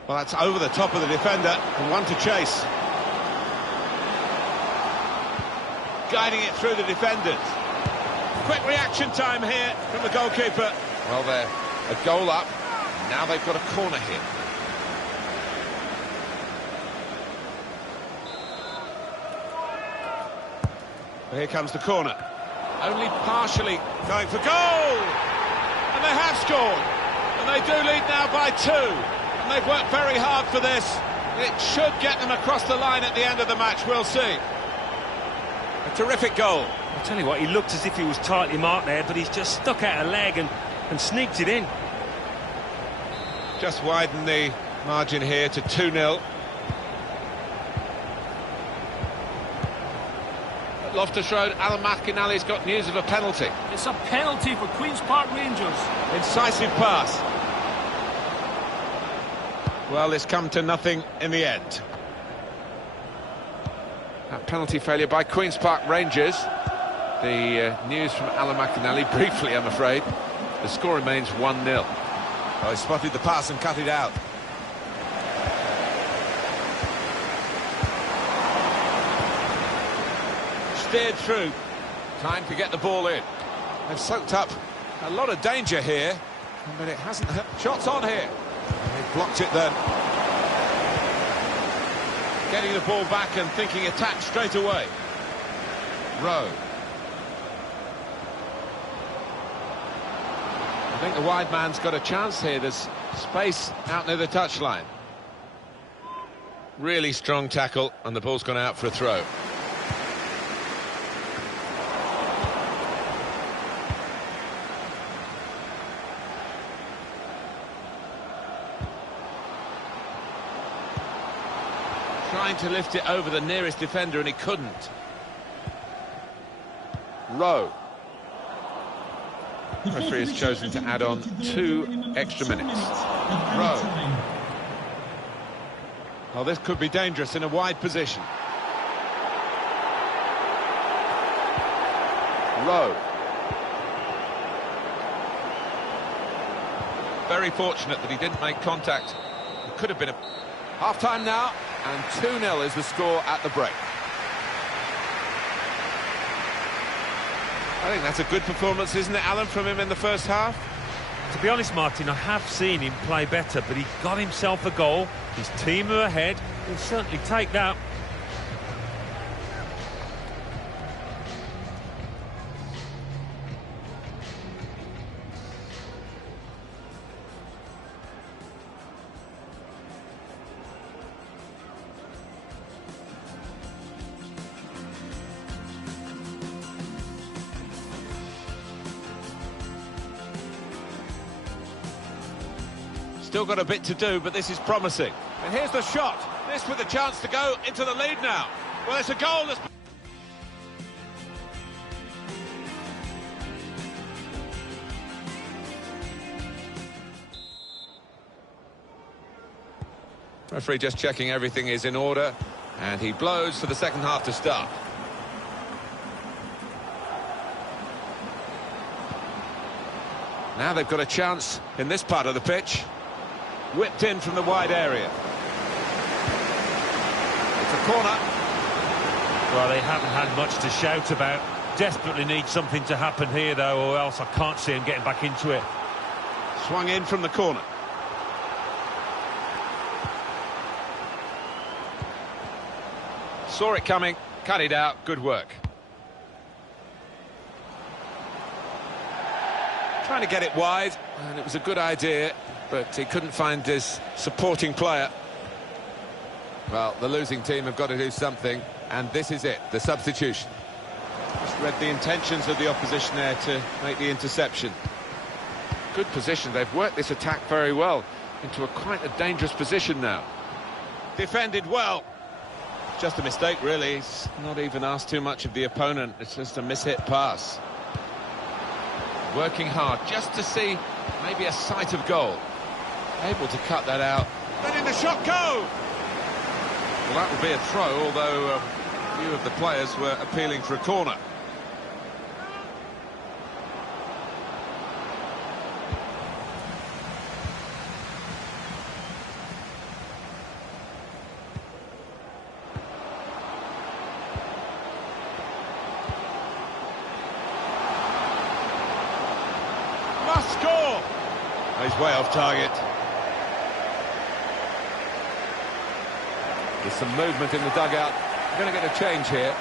Well, that's over the top of the defender and one to chase. Guiding it through the defenders. Quick reaction time here from the goalkeeper. Well, they're a goal up. Now they've got a corner here. Well, here comes the corner. Only partially going for goal! And they have scored. And they do lead now by 2. And they've worked very hard for this. It should get them across the line at the end of the match. We'll see. A terrific goal. I'll tell you what, he looked as if he was tightly marked there, but he's just stuck out a leg and sneaked it in. Just widen the margin here to 2-0. At Loftus Road, Alan McInally's got news of a penalty. It's a penalty for Queen's Park Rangers. Incisive pass. Well, it's come to nothing in the end. That penalty failure by Queen's Park Rangers. The news from Alan McInally, briefly I'm afraid. The score remains 1-0. Oh, he spotted the pass and cut it out. Steered through. Time to get the ball in. They've soaked up a lot of danger here, but it hasn't hurt. Shots on here. They've blocked it then. Getting the ball back and thinking attack straight away. Rowe. I think the wide man's got a chance here. There's space out near the touchline. Really strong tackle, and the ball's gone out for a throw. trying to lift it over the nearest defender and he couldn't. Rowe. The referee has chosen to add on 2 extra minutes. Rowe. Oh, this could be dangerous in a wide position. Rowe. Very fortunate that he didn't make contact. It could have been a... Half-time now, and 2-0 is the score at the break. I think that's a good performance, isn't it, Alan, from him in the first half? To be honest, Martin, I have seen him play better, but he got himself a goal. His team are ahead. He'll certainly take that. Still got a bit to do, but this is promising. And here's the shot. This with a chance to go into the lead now. Well, it's a goal that's... Referee just checking everything is in order, and he blows for the second half to start. Now they've got a chance in this part of the pitch. Whipped in from the wide area. It's a corner. Well, they haven't had much to shout about. Desperately need something to happen here, though, or else I can't see him getting back into it. Swung in from the corner. Saw it coming, cut it out, good work. Trying to get it wide, and it was a good idea, but he couldn't find his supporting player. Well, the losing team have got to do something, and this is it, the substitution. Just read the intentions of the opposition there to make the interception. Good position, they've worked this attack very well into quite a dangerous position now. Defended well. Just a mistake, really. He's not even asked too much of the opponent. It's just a mishit pass. Working hard just to see maybe a sight of goal. Able to cut that out. Letting the shot go! Well, that would be a throw, although a few of the players were appealing for a corner. Must score! He's way off target. There's some movement in the dugout. Going to get a change here.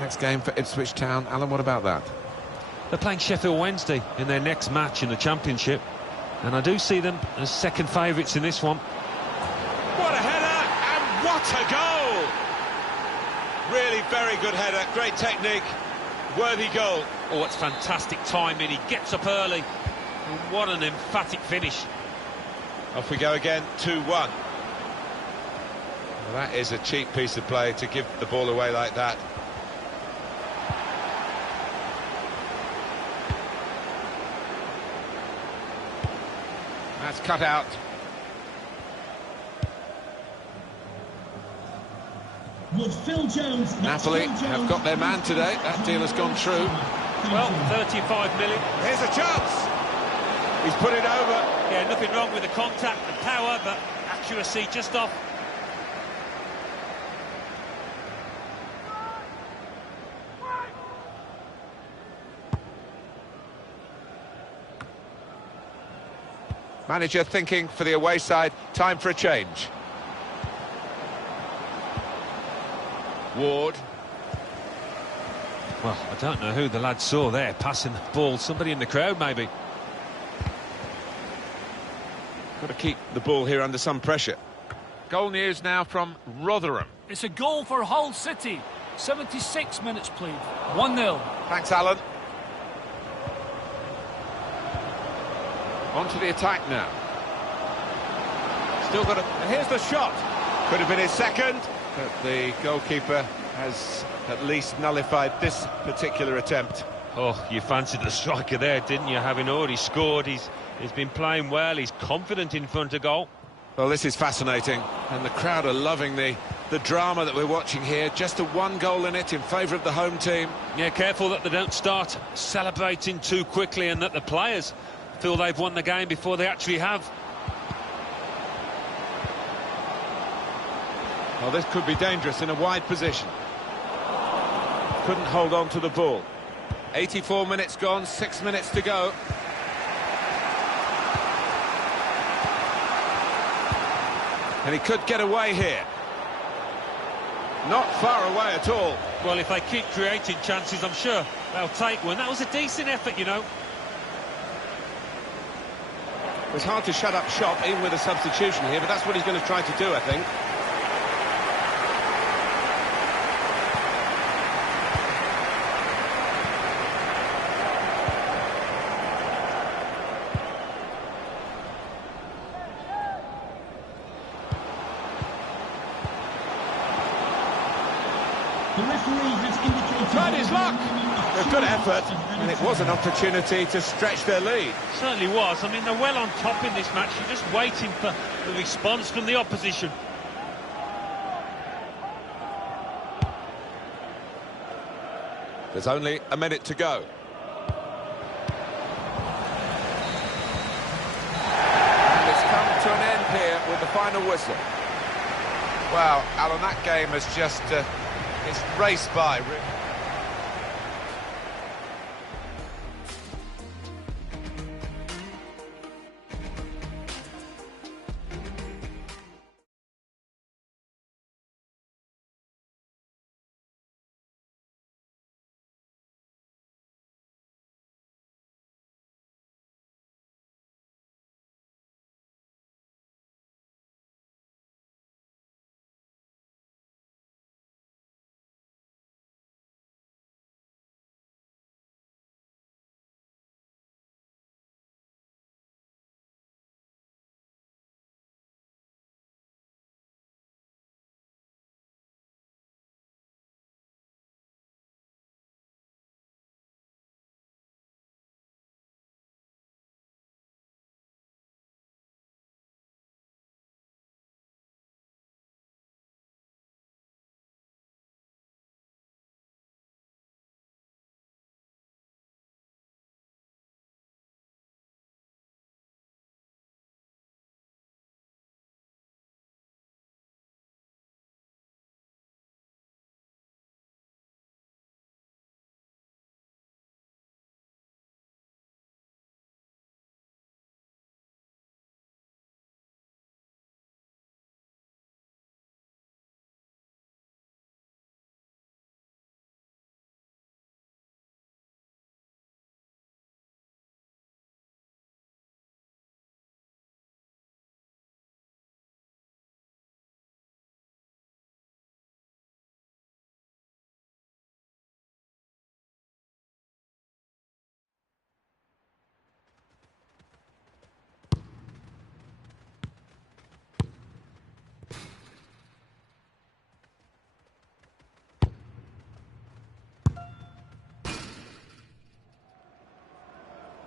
Next game for Ipswich Town. Alan, what about that? They're playing Sheffield Wednesday in their next match in the Championship, and I do see them as second favourites in this one. What a header, and what a goal! Really very good header, great technique, worthy goal. Oh, it's fantastic timing. He gets up early. And what an emphatic finish. Off we go again, 2-1. Well, that is a cheap piece of play to give the ball away like that. That's cut out. Napoli have got their man today. That deal has gone through. Well, 35 million. Here's a chance. He's put it over. Yeah, nothing wrong with the contact, the power, but accuracy just off. Manager thinking for the away side, time for a change. Ward. Well, I don't know who the lad saw there passing the ball. Somebody in the crowd, maybe. Got to keep the ball here under some pressure. Goal news now from Rotherham. It's a goal for Hull City. 76 minutes played. 1-0. Thanks, Alan. On to the attack now. Still got and here's the shot. Could have been his second, but the goalkeeper has at least nullified this particular attempt. Oh, you fancied the striker there, didn't you? Having already scored, he's been playing well, he's confident in front of goal. Well, this is fascinating, and the crowd are loving the drama that we're watching here. Just a one goal in it in favour of the home team. Yeah, careful that they don't start celebrating too quickly and that the players feel they've won the game before they actually have. Well, this could be dangerous in a wide position. Couldn't hold on to the ball. 84 minutes gone, 6 minutes to go. And he could get away here. Not far away at all. Well, if they keep creating chances, I'm sure they'll take one. That was a decent effort, you know. It's hard to shut up shop, even with a substitution here, but that's what he's going to try to do, I think. The referee has indicated... Tried his luck! A good effort, and it was an opportunity to stretch their lead. Certainly was. I mean, they're well on top in this match. You're just waiting for the response from the opposition. There's only a minute to go. And it's come to an end here with the final whistle. Well, Alan, that game has just... it's raced by.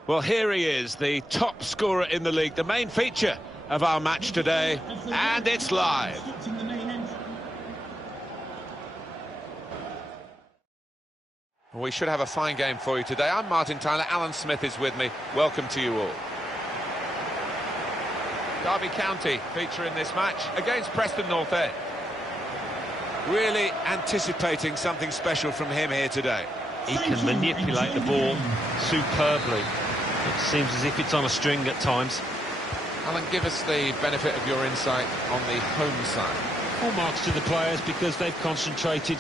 Well, here he is, the top scorer in the league, the main feature of our match today, and it's live. We should have a fine game for you today. I'm Martin Tyler, Alan Smith is with me. Welcome to you all. Derby County feature in this match against Preston North End. Really anticipating something special from him here today. He can manipulate the ball superbly. It seems as if it's on a string at times. Alan, give us the benefit of your insight on the home side. Full marks to the players because they've concentrated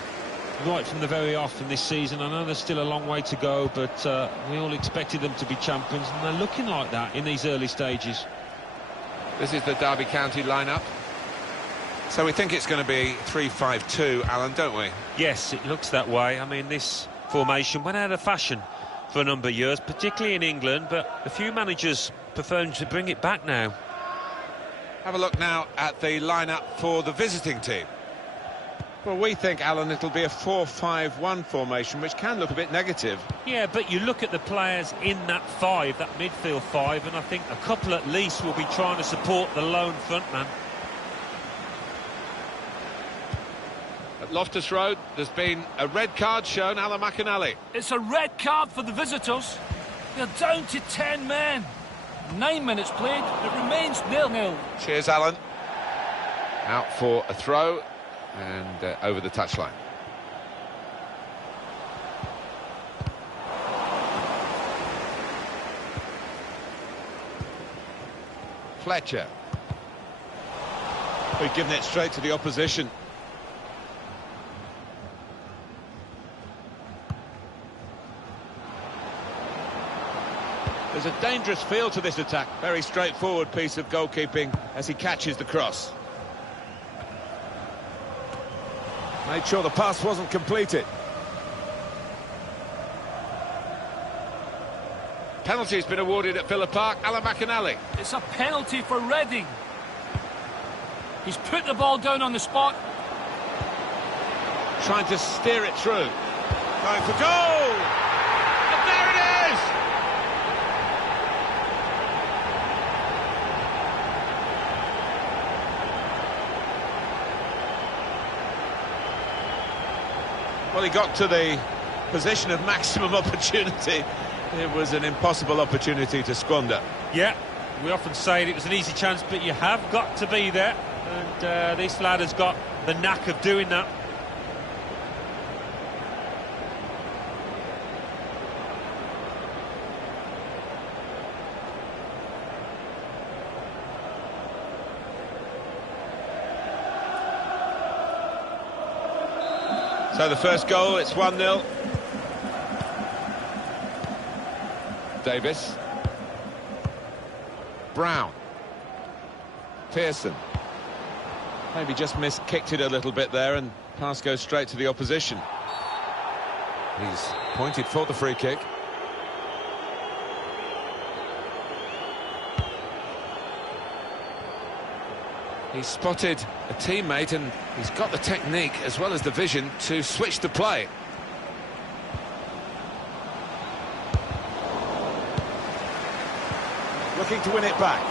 right from the very off in this season. I know there's still a long way to go, but we all expected them to be champions, and they're looking like that in these early stages. This is the Derby County lineup. So we think it's going to be 3-5-2, Alan, don't we? Yes, it looks that way. I mean, this formation went out of fashion for a number of years, particularly in England, but a few managers prefer to bring it back now. Have a look now at the lineup for the visiting team. Well, we think, Alan, it'll be a 4-5-1 formation, which can look a bit negative. Yeah, but you look at the players in that five, that midfield five, and I think a couple at least will be trying to support the lone frontman. At Loftus Road, there's been a red card shown, Alan McInally. It's a red card for the visitors. They're down to 10 men. 9 minutes played, it remains 0-0. Cheers, Alan. Out for a throw and over the touchline. Fletcher. We've given it straight to the opposition. There's a dangerous feel to this attack. Very straightforward piece of goalkeeping as he catches the cross. Made sure the pass wasn't completed. Penalty's been awarded at Villa Park. Alan McInally. It's a penalty for Reading. He's put the ball down on the spot. Trying to steer it through. Going for goal! And there it is! Well, he got to the position of maximum opportunity. It was an impossible opportunity to squander. Yeah, we often say it was an easy chance, but you have got to be there. And this lad has got the knack of doing that. So the first goal, it's 1-0. Davis. Brown. Pearson. Maybe just kicked it a little bit there, and pass goes straight to the opposition. He's pointed for the free kick. He's spotted a teammate and he's got the technique as well as the vision to switch the play. Looking to win it back.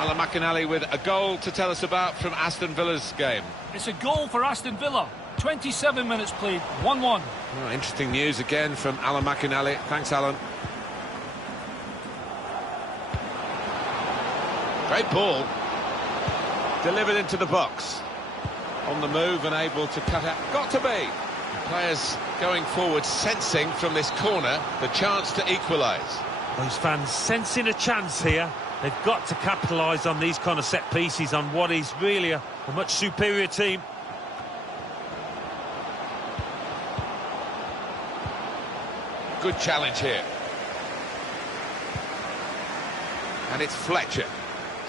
Alan McInally with a goal to tell us about from Aston Villa's game. It's a goal for Aston Villa. 27 minutes played, 1-1. Oh, interesting news again from Alan McInally. Thanks, Alan. Great ball. Delivered into the box. On the move and able to cut out. Got to be. Players going forward, sensing from this corner the chance to equalise. Those fans sensing a chance here. They've got to capitalise on these kind of set pieces on what is really a much superior team. Good challenge here. And it's Fletcher.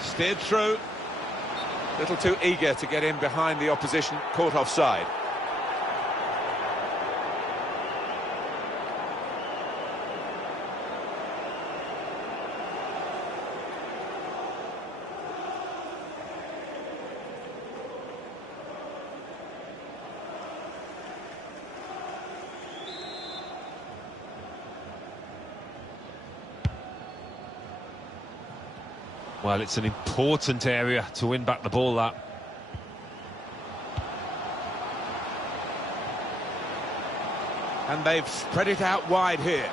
Steered through. A little too eager to get in behind the opposition, caught offside. Well, it's an important area to win back the ball, that. And they've spread it out wide here.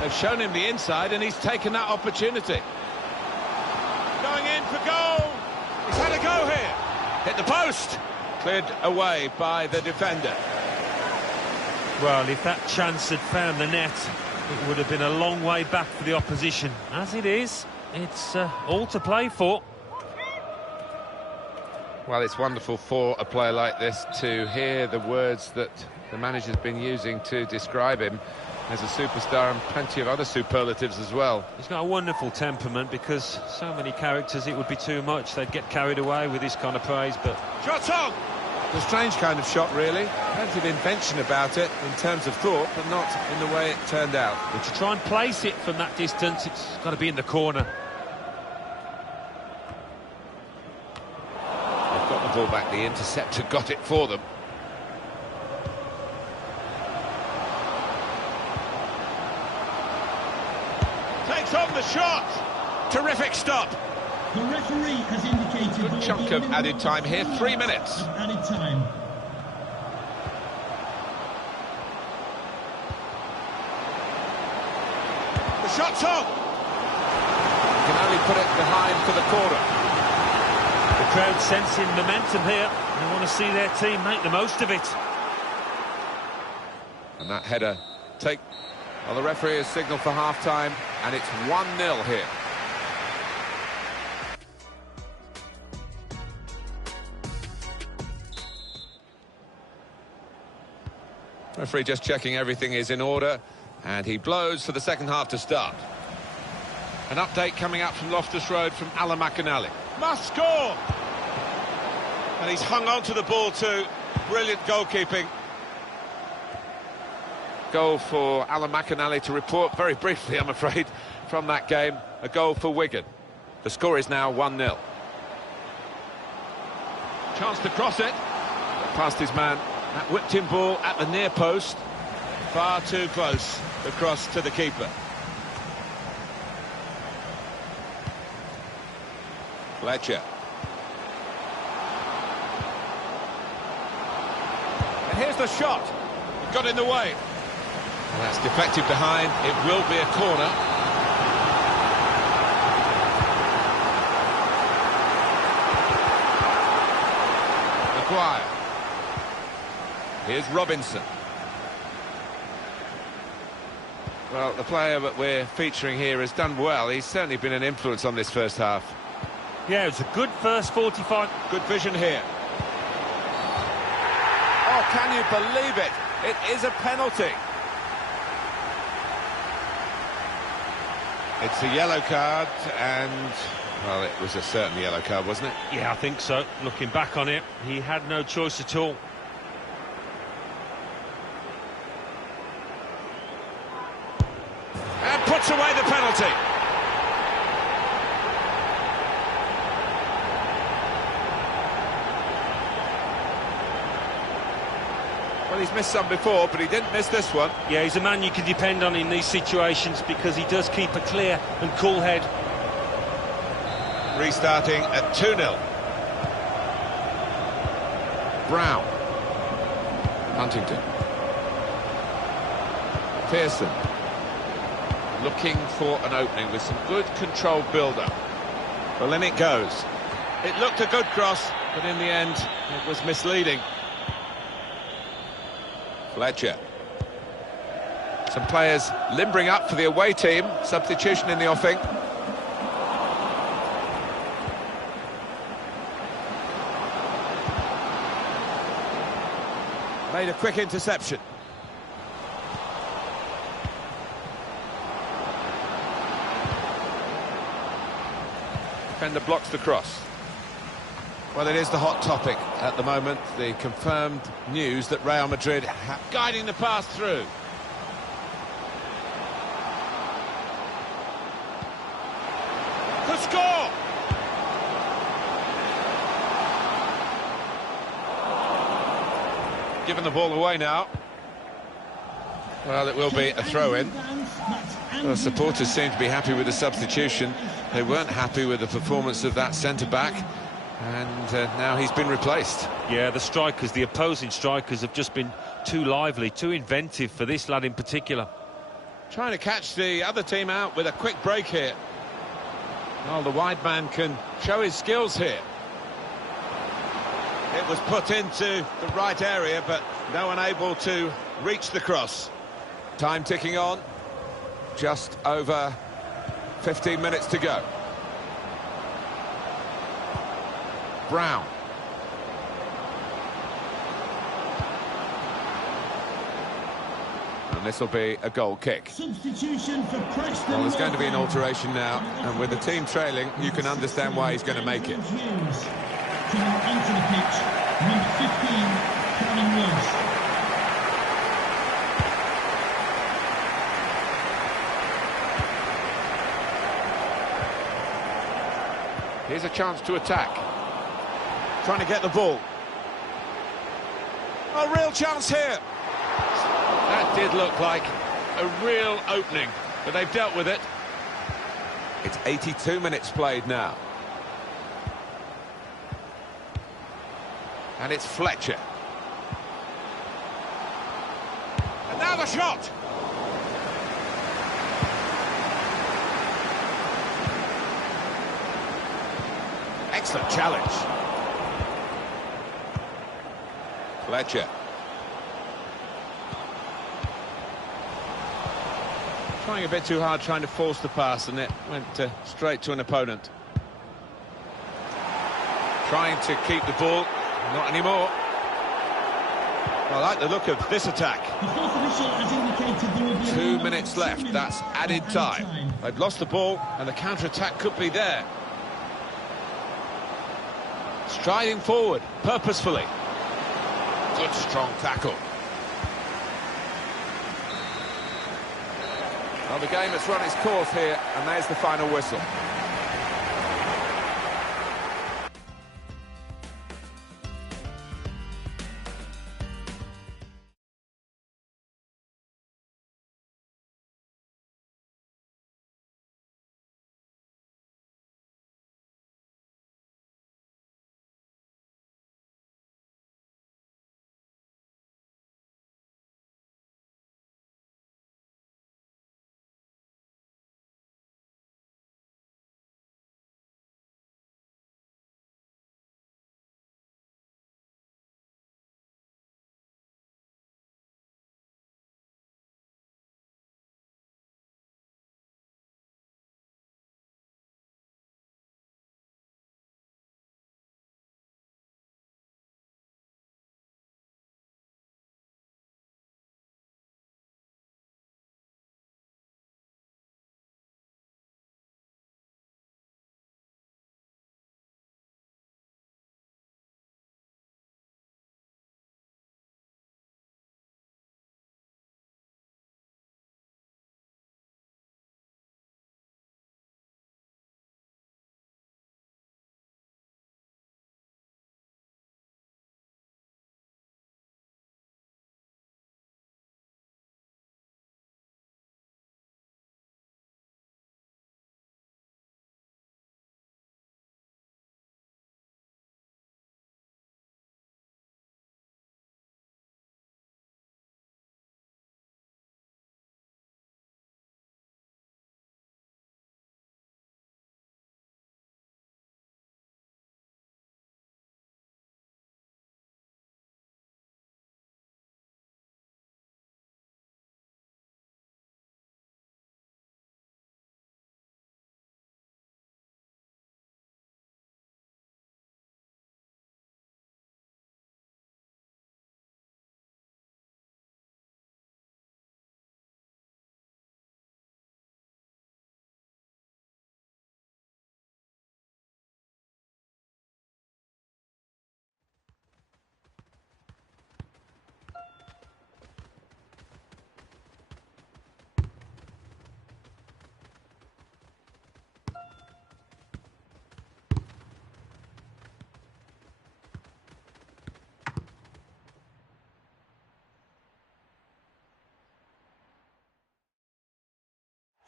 They've shown him the inside and he's taken that opportunity. Going in for goal. He's had a go here. Hit the post. Cleared away by the defender. Well, if that chance had found the net, it would have been a long way back for the opposition. As it is, it's all to play for. Well, it's wonderful for a player like this to hear the words that the manager's been using to describe him as a superstar, and plenty of other superlatives as well. He's got a wonderful temperament, because so many characters, it would be too much. They'd get carried away with this kind of praise, but... Shot on! It's a strange kind of shot, really. Plenty of invention about it in terms of thought, but not in the way it turned out. But to try and place it from that distance, it's got to be in the corner. They've got the ball back. The interceptor got it for them. Takes on the shot. Terrific stop. The referee has indicated Good chunk of added time here, 3 minutes. Added time. The shot's on. Can only put it behind for the corner. The crowd sensing momentum here. They want to see their team make the most of it. And that header take... Well, the referee has signalled for half-time, and it's 1-0 here. Referee just checking everything is in order, and he blows for the second half to start. An update coming up from Loftus Road from Alan McInally. Must score. And he's hung on to the ball too. Brilliant goalkeeping. Goal for Alan McInally to report very briefly, I'm afraid, from that game. A goal for Wigan. The score is now 1-0. Chance to cross it. Past his man. That whipped-in ball at the near post. Far too close. The cross to the keeper. Fletcher. And here's the shot. It got in the way. And that's deflected behind. It will be a corner. Maguire. Here's Robinson. Well, the player that we're featuring here has done well. He's certainly been an influence on this first half. Yeah, it's a good first 45. Good vision here. Oh, can you believe it? It is a penalty. It's a yellow card, and, well, it was a certain yellow card, wasn't it? Yeah, I think so. Looking back on it, he had no choice at all. And puts away the penalty. Well, he's missed some before, but he didn't miss this one. Yeah, he's a man you can depend on in these situations because he does keep a clear and cool head. Restarting at 2-0. Brown. Huntington. Pearson. Looking for an opening with some good controlled build-up. Well, in it goes. It looked a good cross, but in the end, it was misleading. Fletcher. Some players limbering up for the away team. Substitution in the offing. Made a quick interception. Defender blocks the cross. Well, it is the hot topic at the moment, the confirmed news that Real Madrid Guiding the pass through. Could score! Giving the ball away now. Well, it will be a throw-in. Well, supporters seem to be happy with the substitution. They weren't happy with the performance of that centre-back. And now he's been replaced. Yeah, the strikers, the opposing strikers have just been too lively, too inventive for this lad in particular. Trying to catch the other team out with a quick break here. Well, the wide man can show his skills here. It was put into the right area, but no one able to reach the cross. Time ticking on. Just over 15 minutes to go. Brown. And this will be a goal kick. Substitution for Preston. Well, there's going to be an alteration now, and with the team trailing, you can understand why he's going to make it. Coming onto the pitch. Number 15, Kevin Woods. Here's a chance to attack. Trying to get the ball. A real chance here. That did look like a real opening, but they've dealt with it. It's 82 minutes played now. And it's Fletcher. And now the shot. Excellent challenge. Fletcher. Trying a bit too hard, trying to force the pass, and it went straight to an opponent. Trying to keep the ball. Not anymore. I like the look of this attack. The fourth official has indicated there will be 2 minutes left. That's added time. They've lost the ball, and the counter-attack could be there. Striding forward, purposefully. Good strong tackle. Well, the game has run its course here, and there's the final whistle.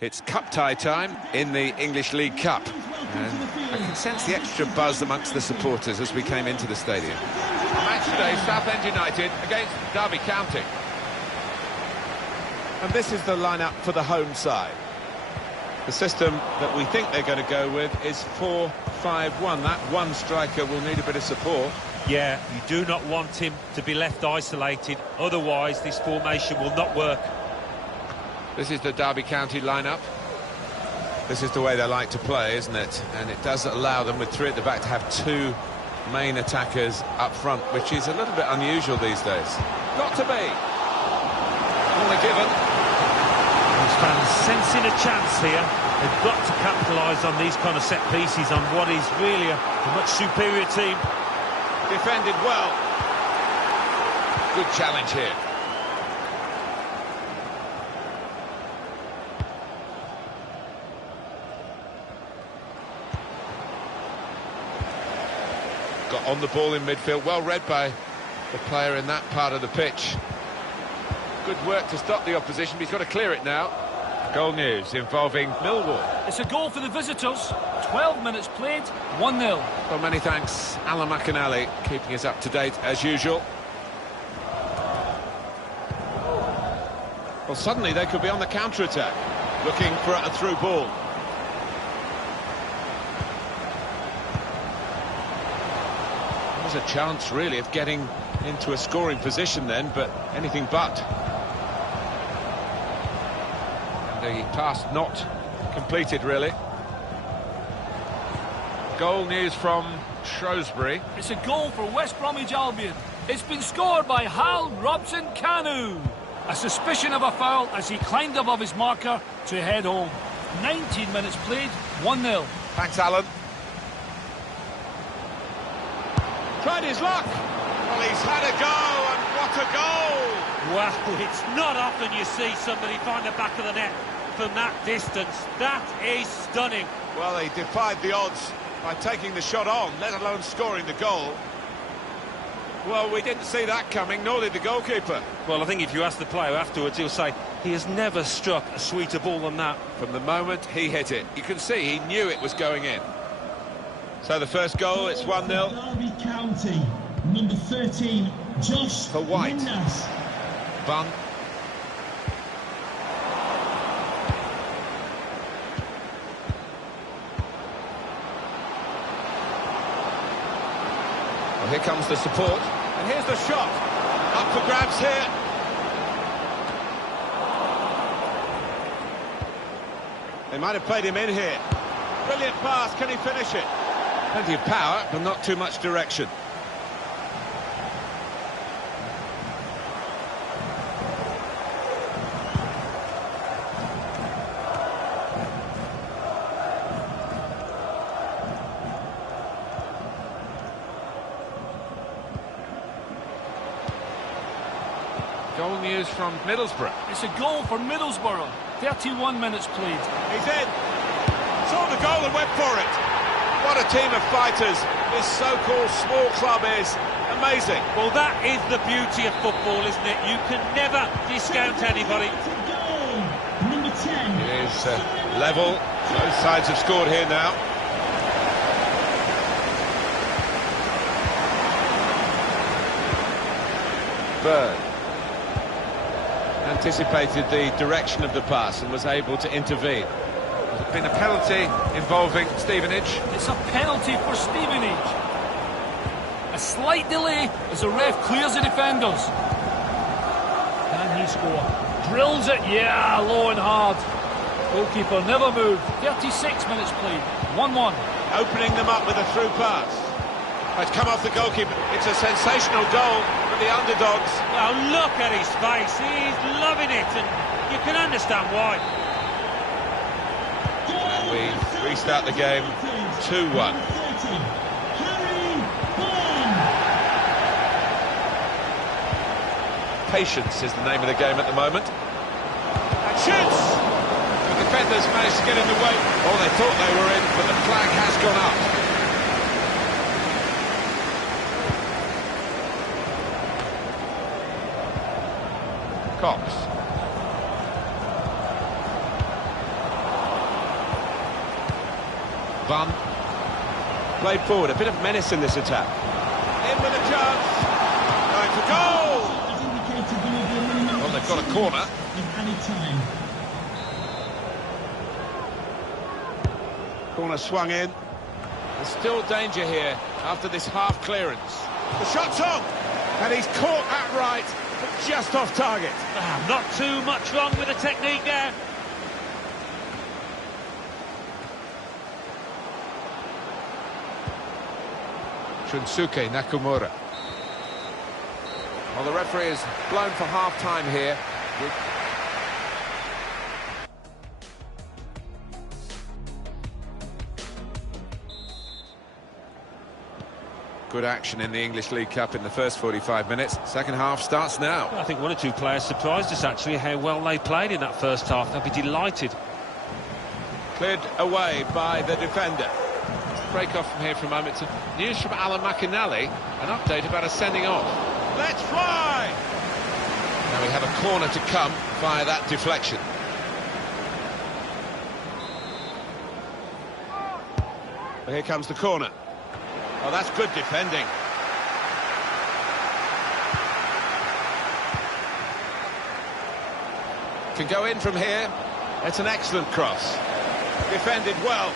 It's cup tie time in the English League Cup. And I can sense the extra buzz amongst the supporters as we came into the stadium. Match today, Southend United against Derby County. And this is the lineup for the home side. The system that we think they're going to go with is 4-5-1. That one striker will need a bit of support. Yeah, you do not want him to be left isolated. Otherwise, this formation will not work. This is the Derby County lineup. This is the way they like to play, isn't it? And it does allow them, with three at the back, to have two main attackers up front, which is a little bit unusual these days. Got to be. Only given. These fans sensing a chance here. They've got to capitalise on these kind of set pieces on what is really a much superior team. defended well. Good challenge here. Got on the ball in midfield, well read by the player in that part of the pitch. Good work to stop the opposition, but he's got to clear it now. Goal news involving Millwall. It's a goal for the visitors. 12 minutes played, 1-0. Well, many thanks, Alan McInally, keeping us up to date as usual. Well, suddenly they could be on the counter-attack, looking for a through ball. There's a chance, really, of getting into a scoring position then, but anything but. The pass not completed, really. Goal news from Shrewsbury. It's a goal for West Bromwich Albion. It's been scored by Hal Robson-Kanu. A suspicion of a foul as he climbed above his marker to head home. 19 minutes played, 1-0. Thanks, Alan. Tried his luck. Well, he's had a go, and what a goal! Wow, it's not often you see somebody find the back of the net from that distance. That is stunning. Well, he defied the odds by taking the shot on, let alone scoring the goal. Well, we didn't see that coming, nor did the goalkeeper. Well, I think if you ask the player afterwards, he'll say he has never struck a sweeter ball than that. From the moment he hit it, you can see he knew it was going in. So the first goal, it's 1-0. Derby County, number 13, Josh For White. Lindas. Bun. Well, here comes the support. And here's the shot. Up for grabs here. They might have played him in here. Brilliant pass, can he finish it? Plenty of power, but not too much direction. Goal news from Middlesbrough. It's a goal for Middlesbrough. 31 minutes played. He's in. Saw the goal and went for it. What a team of fighters this so-called small club is. Amazing. Well, that is the beauty of football, isn't it? You can never discount anybody. Number 10. It is level. Both sides have scored here now. Bird anticipated the direction of the pass and was able to intervene. There's been a penalty involving Stevenage. It's a penalty for Stevenage. A slight delay as the ref clears the defenders. Can he score? Drills it, yeah, low and hard. Goalkeeper never moved. 36 minutes played, 1-1. Opening them up with a through pass. It's come off the goalkeeper. It's a sensational goal for the underdogs. Well, look at his face. He's loving it, and you can understand why. And we restart the game 2-1. Patience is the name of the game at the moment. And shoots! The defenders managed to get in the way. Oh, they thought they were in, but the flag has gone up. Cox. Van. Played forward, a bit of menace in this attack. In with a chance. Going for goal! Well, they've got a corner. Corner swung in. There's still danger here after this half clearance. The shot's on! And he's caught that right, but just off target. Not too much wrong with the technique there. Shunsuke Nakamura. Well, the referee is blown for half-time here. Good action in the English League Cup in the first 45 minutes. Second half starts now. I think one or two players surprised us, actually, how well they played in that first half. They'll be delighted. Cleared away by the defender. Break off from here for a moment. Some news from Alan McInally, an update about a sending off. Let's fly! Now we have a corner to come via that deflection. Well, here comes the corner. Oh, that's good defending. Can go in from here. It's an excellent cross. Defended well.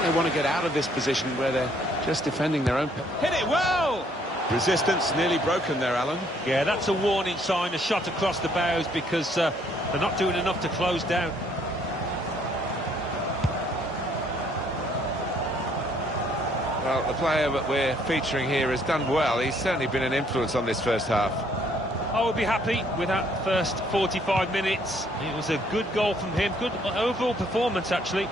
They want to get out of this position where they're just defending their own. Hit it well! Resistance nearly broken there, Alan. Yeah, that's a warning sign, a shot across the bows, because they're not doing enough to close down. Well, the player that we're featuring here has done well. He's certainly been an influence on this first half. I would be happy with that first 45 minutes. It was a good goal from him. Good overall performance, actually.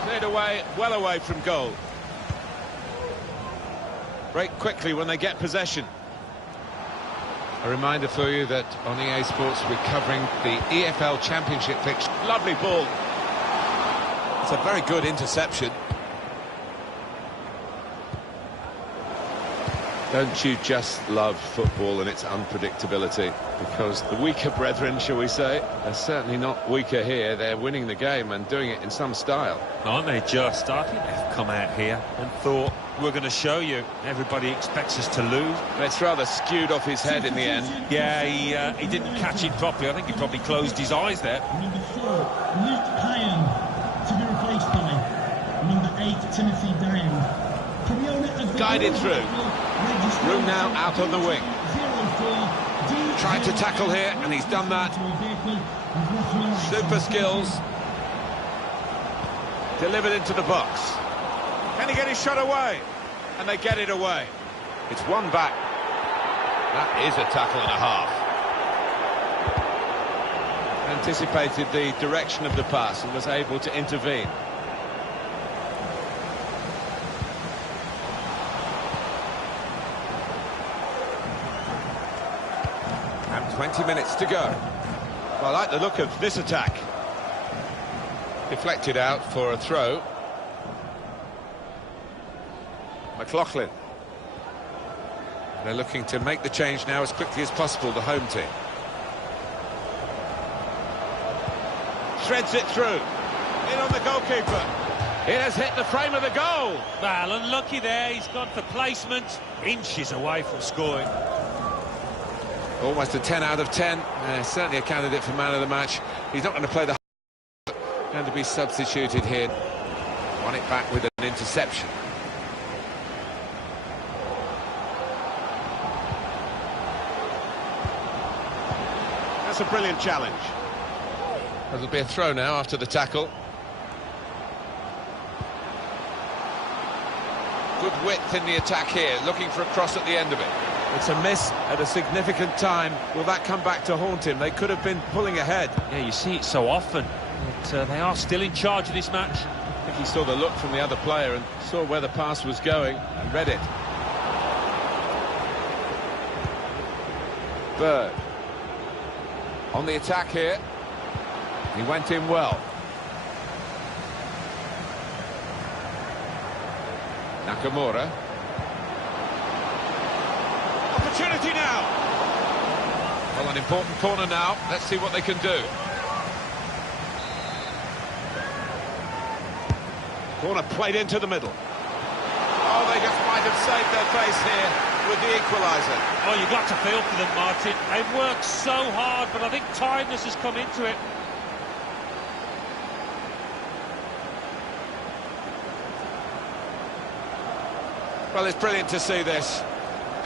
Cleared away, well away from goal. Break quickly when they get possession. A reminder for you that on EA Sports we're covering the EFL Championship fixture. Lovely ball. It's a very good interception. Don't you just love football and its unpredictability? Because the weaker brethren, shall we say, are certainly not weaker here. They're winning the game and doing it in some style. Aren't they just? I think they've come out here and thought, we're going to show you. Everybody expects us to lose. It's rather skewed off his head in the end. Yeah, he didn't catch it properly. I think he probably closed his eyes there. Number 4, Luke Hyan, to be replaced by number 8, Timothy Dyan. Guided through. Room now out on the wing. Trying to tackle here, and he's done that. Super skills. Delivered into the box. Can he get his shot away? And they get it away. It's one back. That is a tackle and a half. Anticipated the direction of the pass and was able to intervene. And 20 minutes to go. Well, I like the look of this attack. Deflected out for a throw. McLaughlin. They're looking to make the change now as quickly as possible, the home team. Threads it through. In on the goalkeeper. It has hit the frame of the goal. Well, unlucky there. He's gone for placement. Inches away from scoring. Almost a 10 out of 10. Certainly a candidate for man of the match. He's not going to play the... Going to be substituted here. Won it back with an interception. That's a brilliant challenge. There'll be a throw now after the tackle. Good width in the attack here, looking for a cross at the end of it. It's a miss at a significant time. Will that come back to haunt him? They could have been pulling ahead. Yeah, you see it so often. But they are still in charge of this match. I think he saw the look from the other player and saw where the pass was going and read it. Bird. On the attack here. He went in well. Nakamura. Opportunity now. Well, an important corner now. Let's see what they can do. Corner played into the middle. Oh, they just might have saved their face here with the equaliser. Oh, you got to feel for them, Martin. They've worked so hard, but I think tiredness has come into it. Well, it's brilliant to see this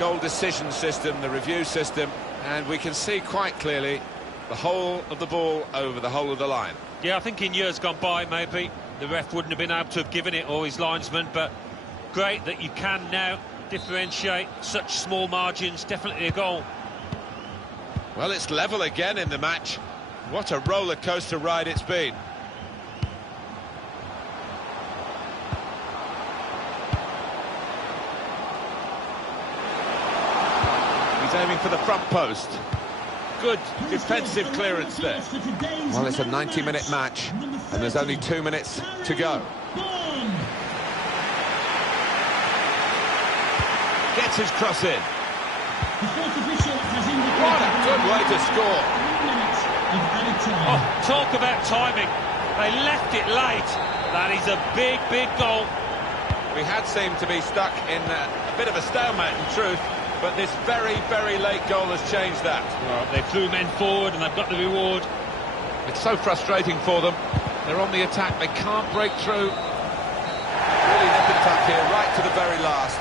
goal decision system, the review system, and we can see quite clearly the whole of the ball over the whole of the line. Yeah, I think in years gone by, maybe the ref wouldn't have been able to have given it, or his linesman, but great that you can now differentiate such small margins. Definitely a goal. Well, it's level again in the match. What a roller coaster ride it's been. aiming for the front post. Good defensive clearance there. Well, it's a 90-minute match, and there's only 2 minutes to go. Gets his cross in. What a good way to score. Oh, talk about timing. They left it late. That is a big, big goal. We had seemed to be stuck in a bit of a stalemate in truth, but this very, very late goal has changed that. Well, they threw men forward and they've got the reward. It's so frustrating for them. They're on the attack, they can't break through. Really nip and tuck here, right to the very last.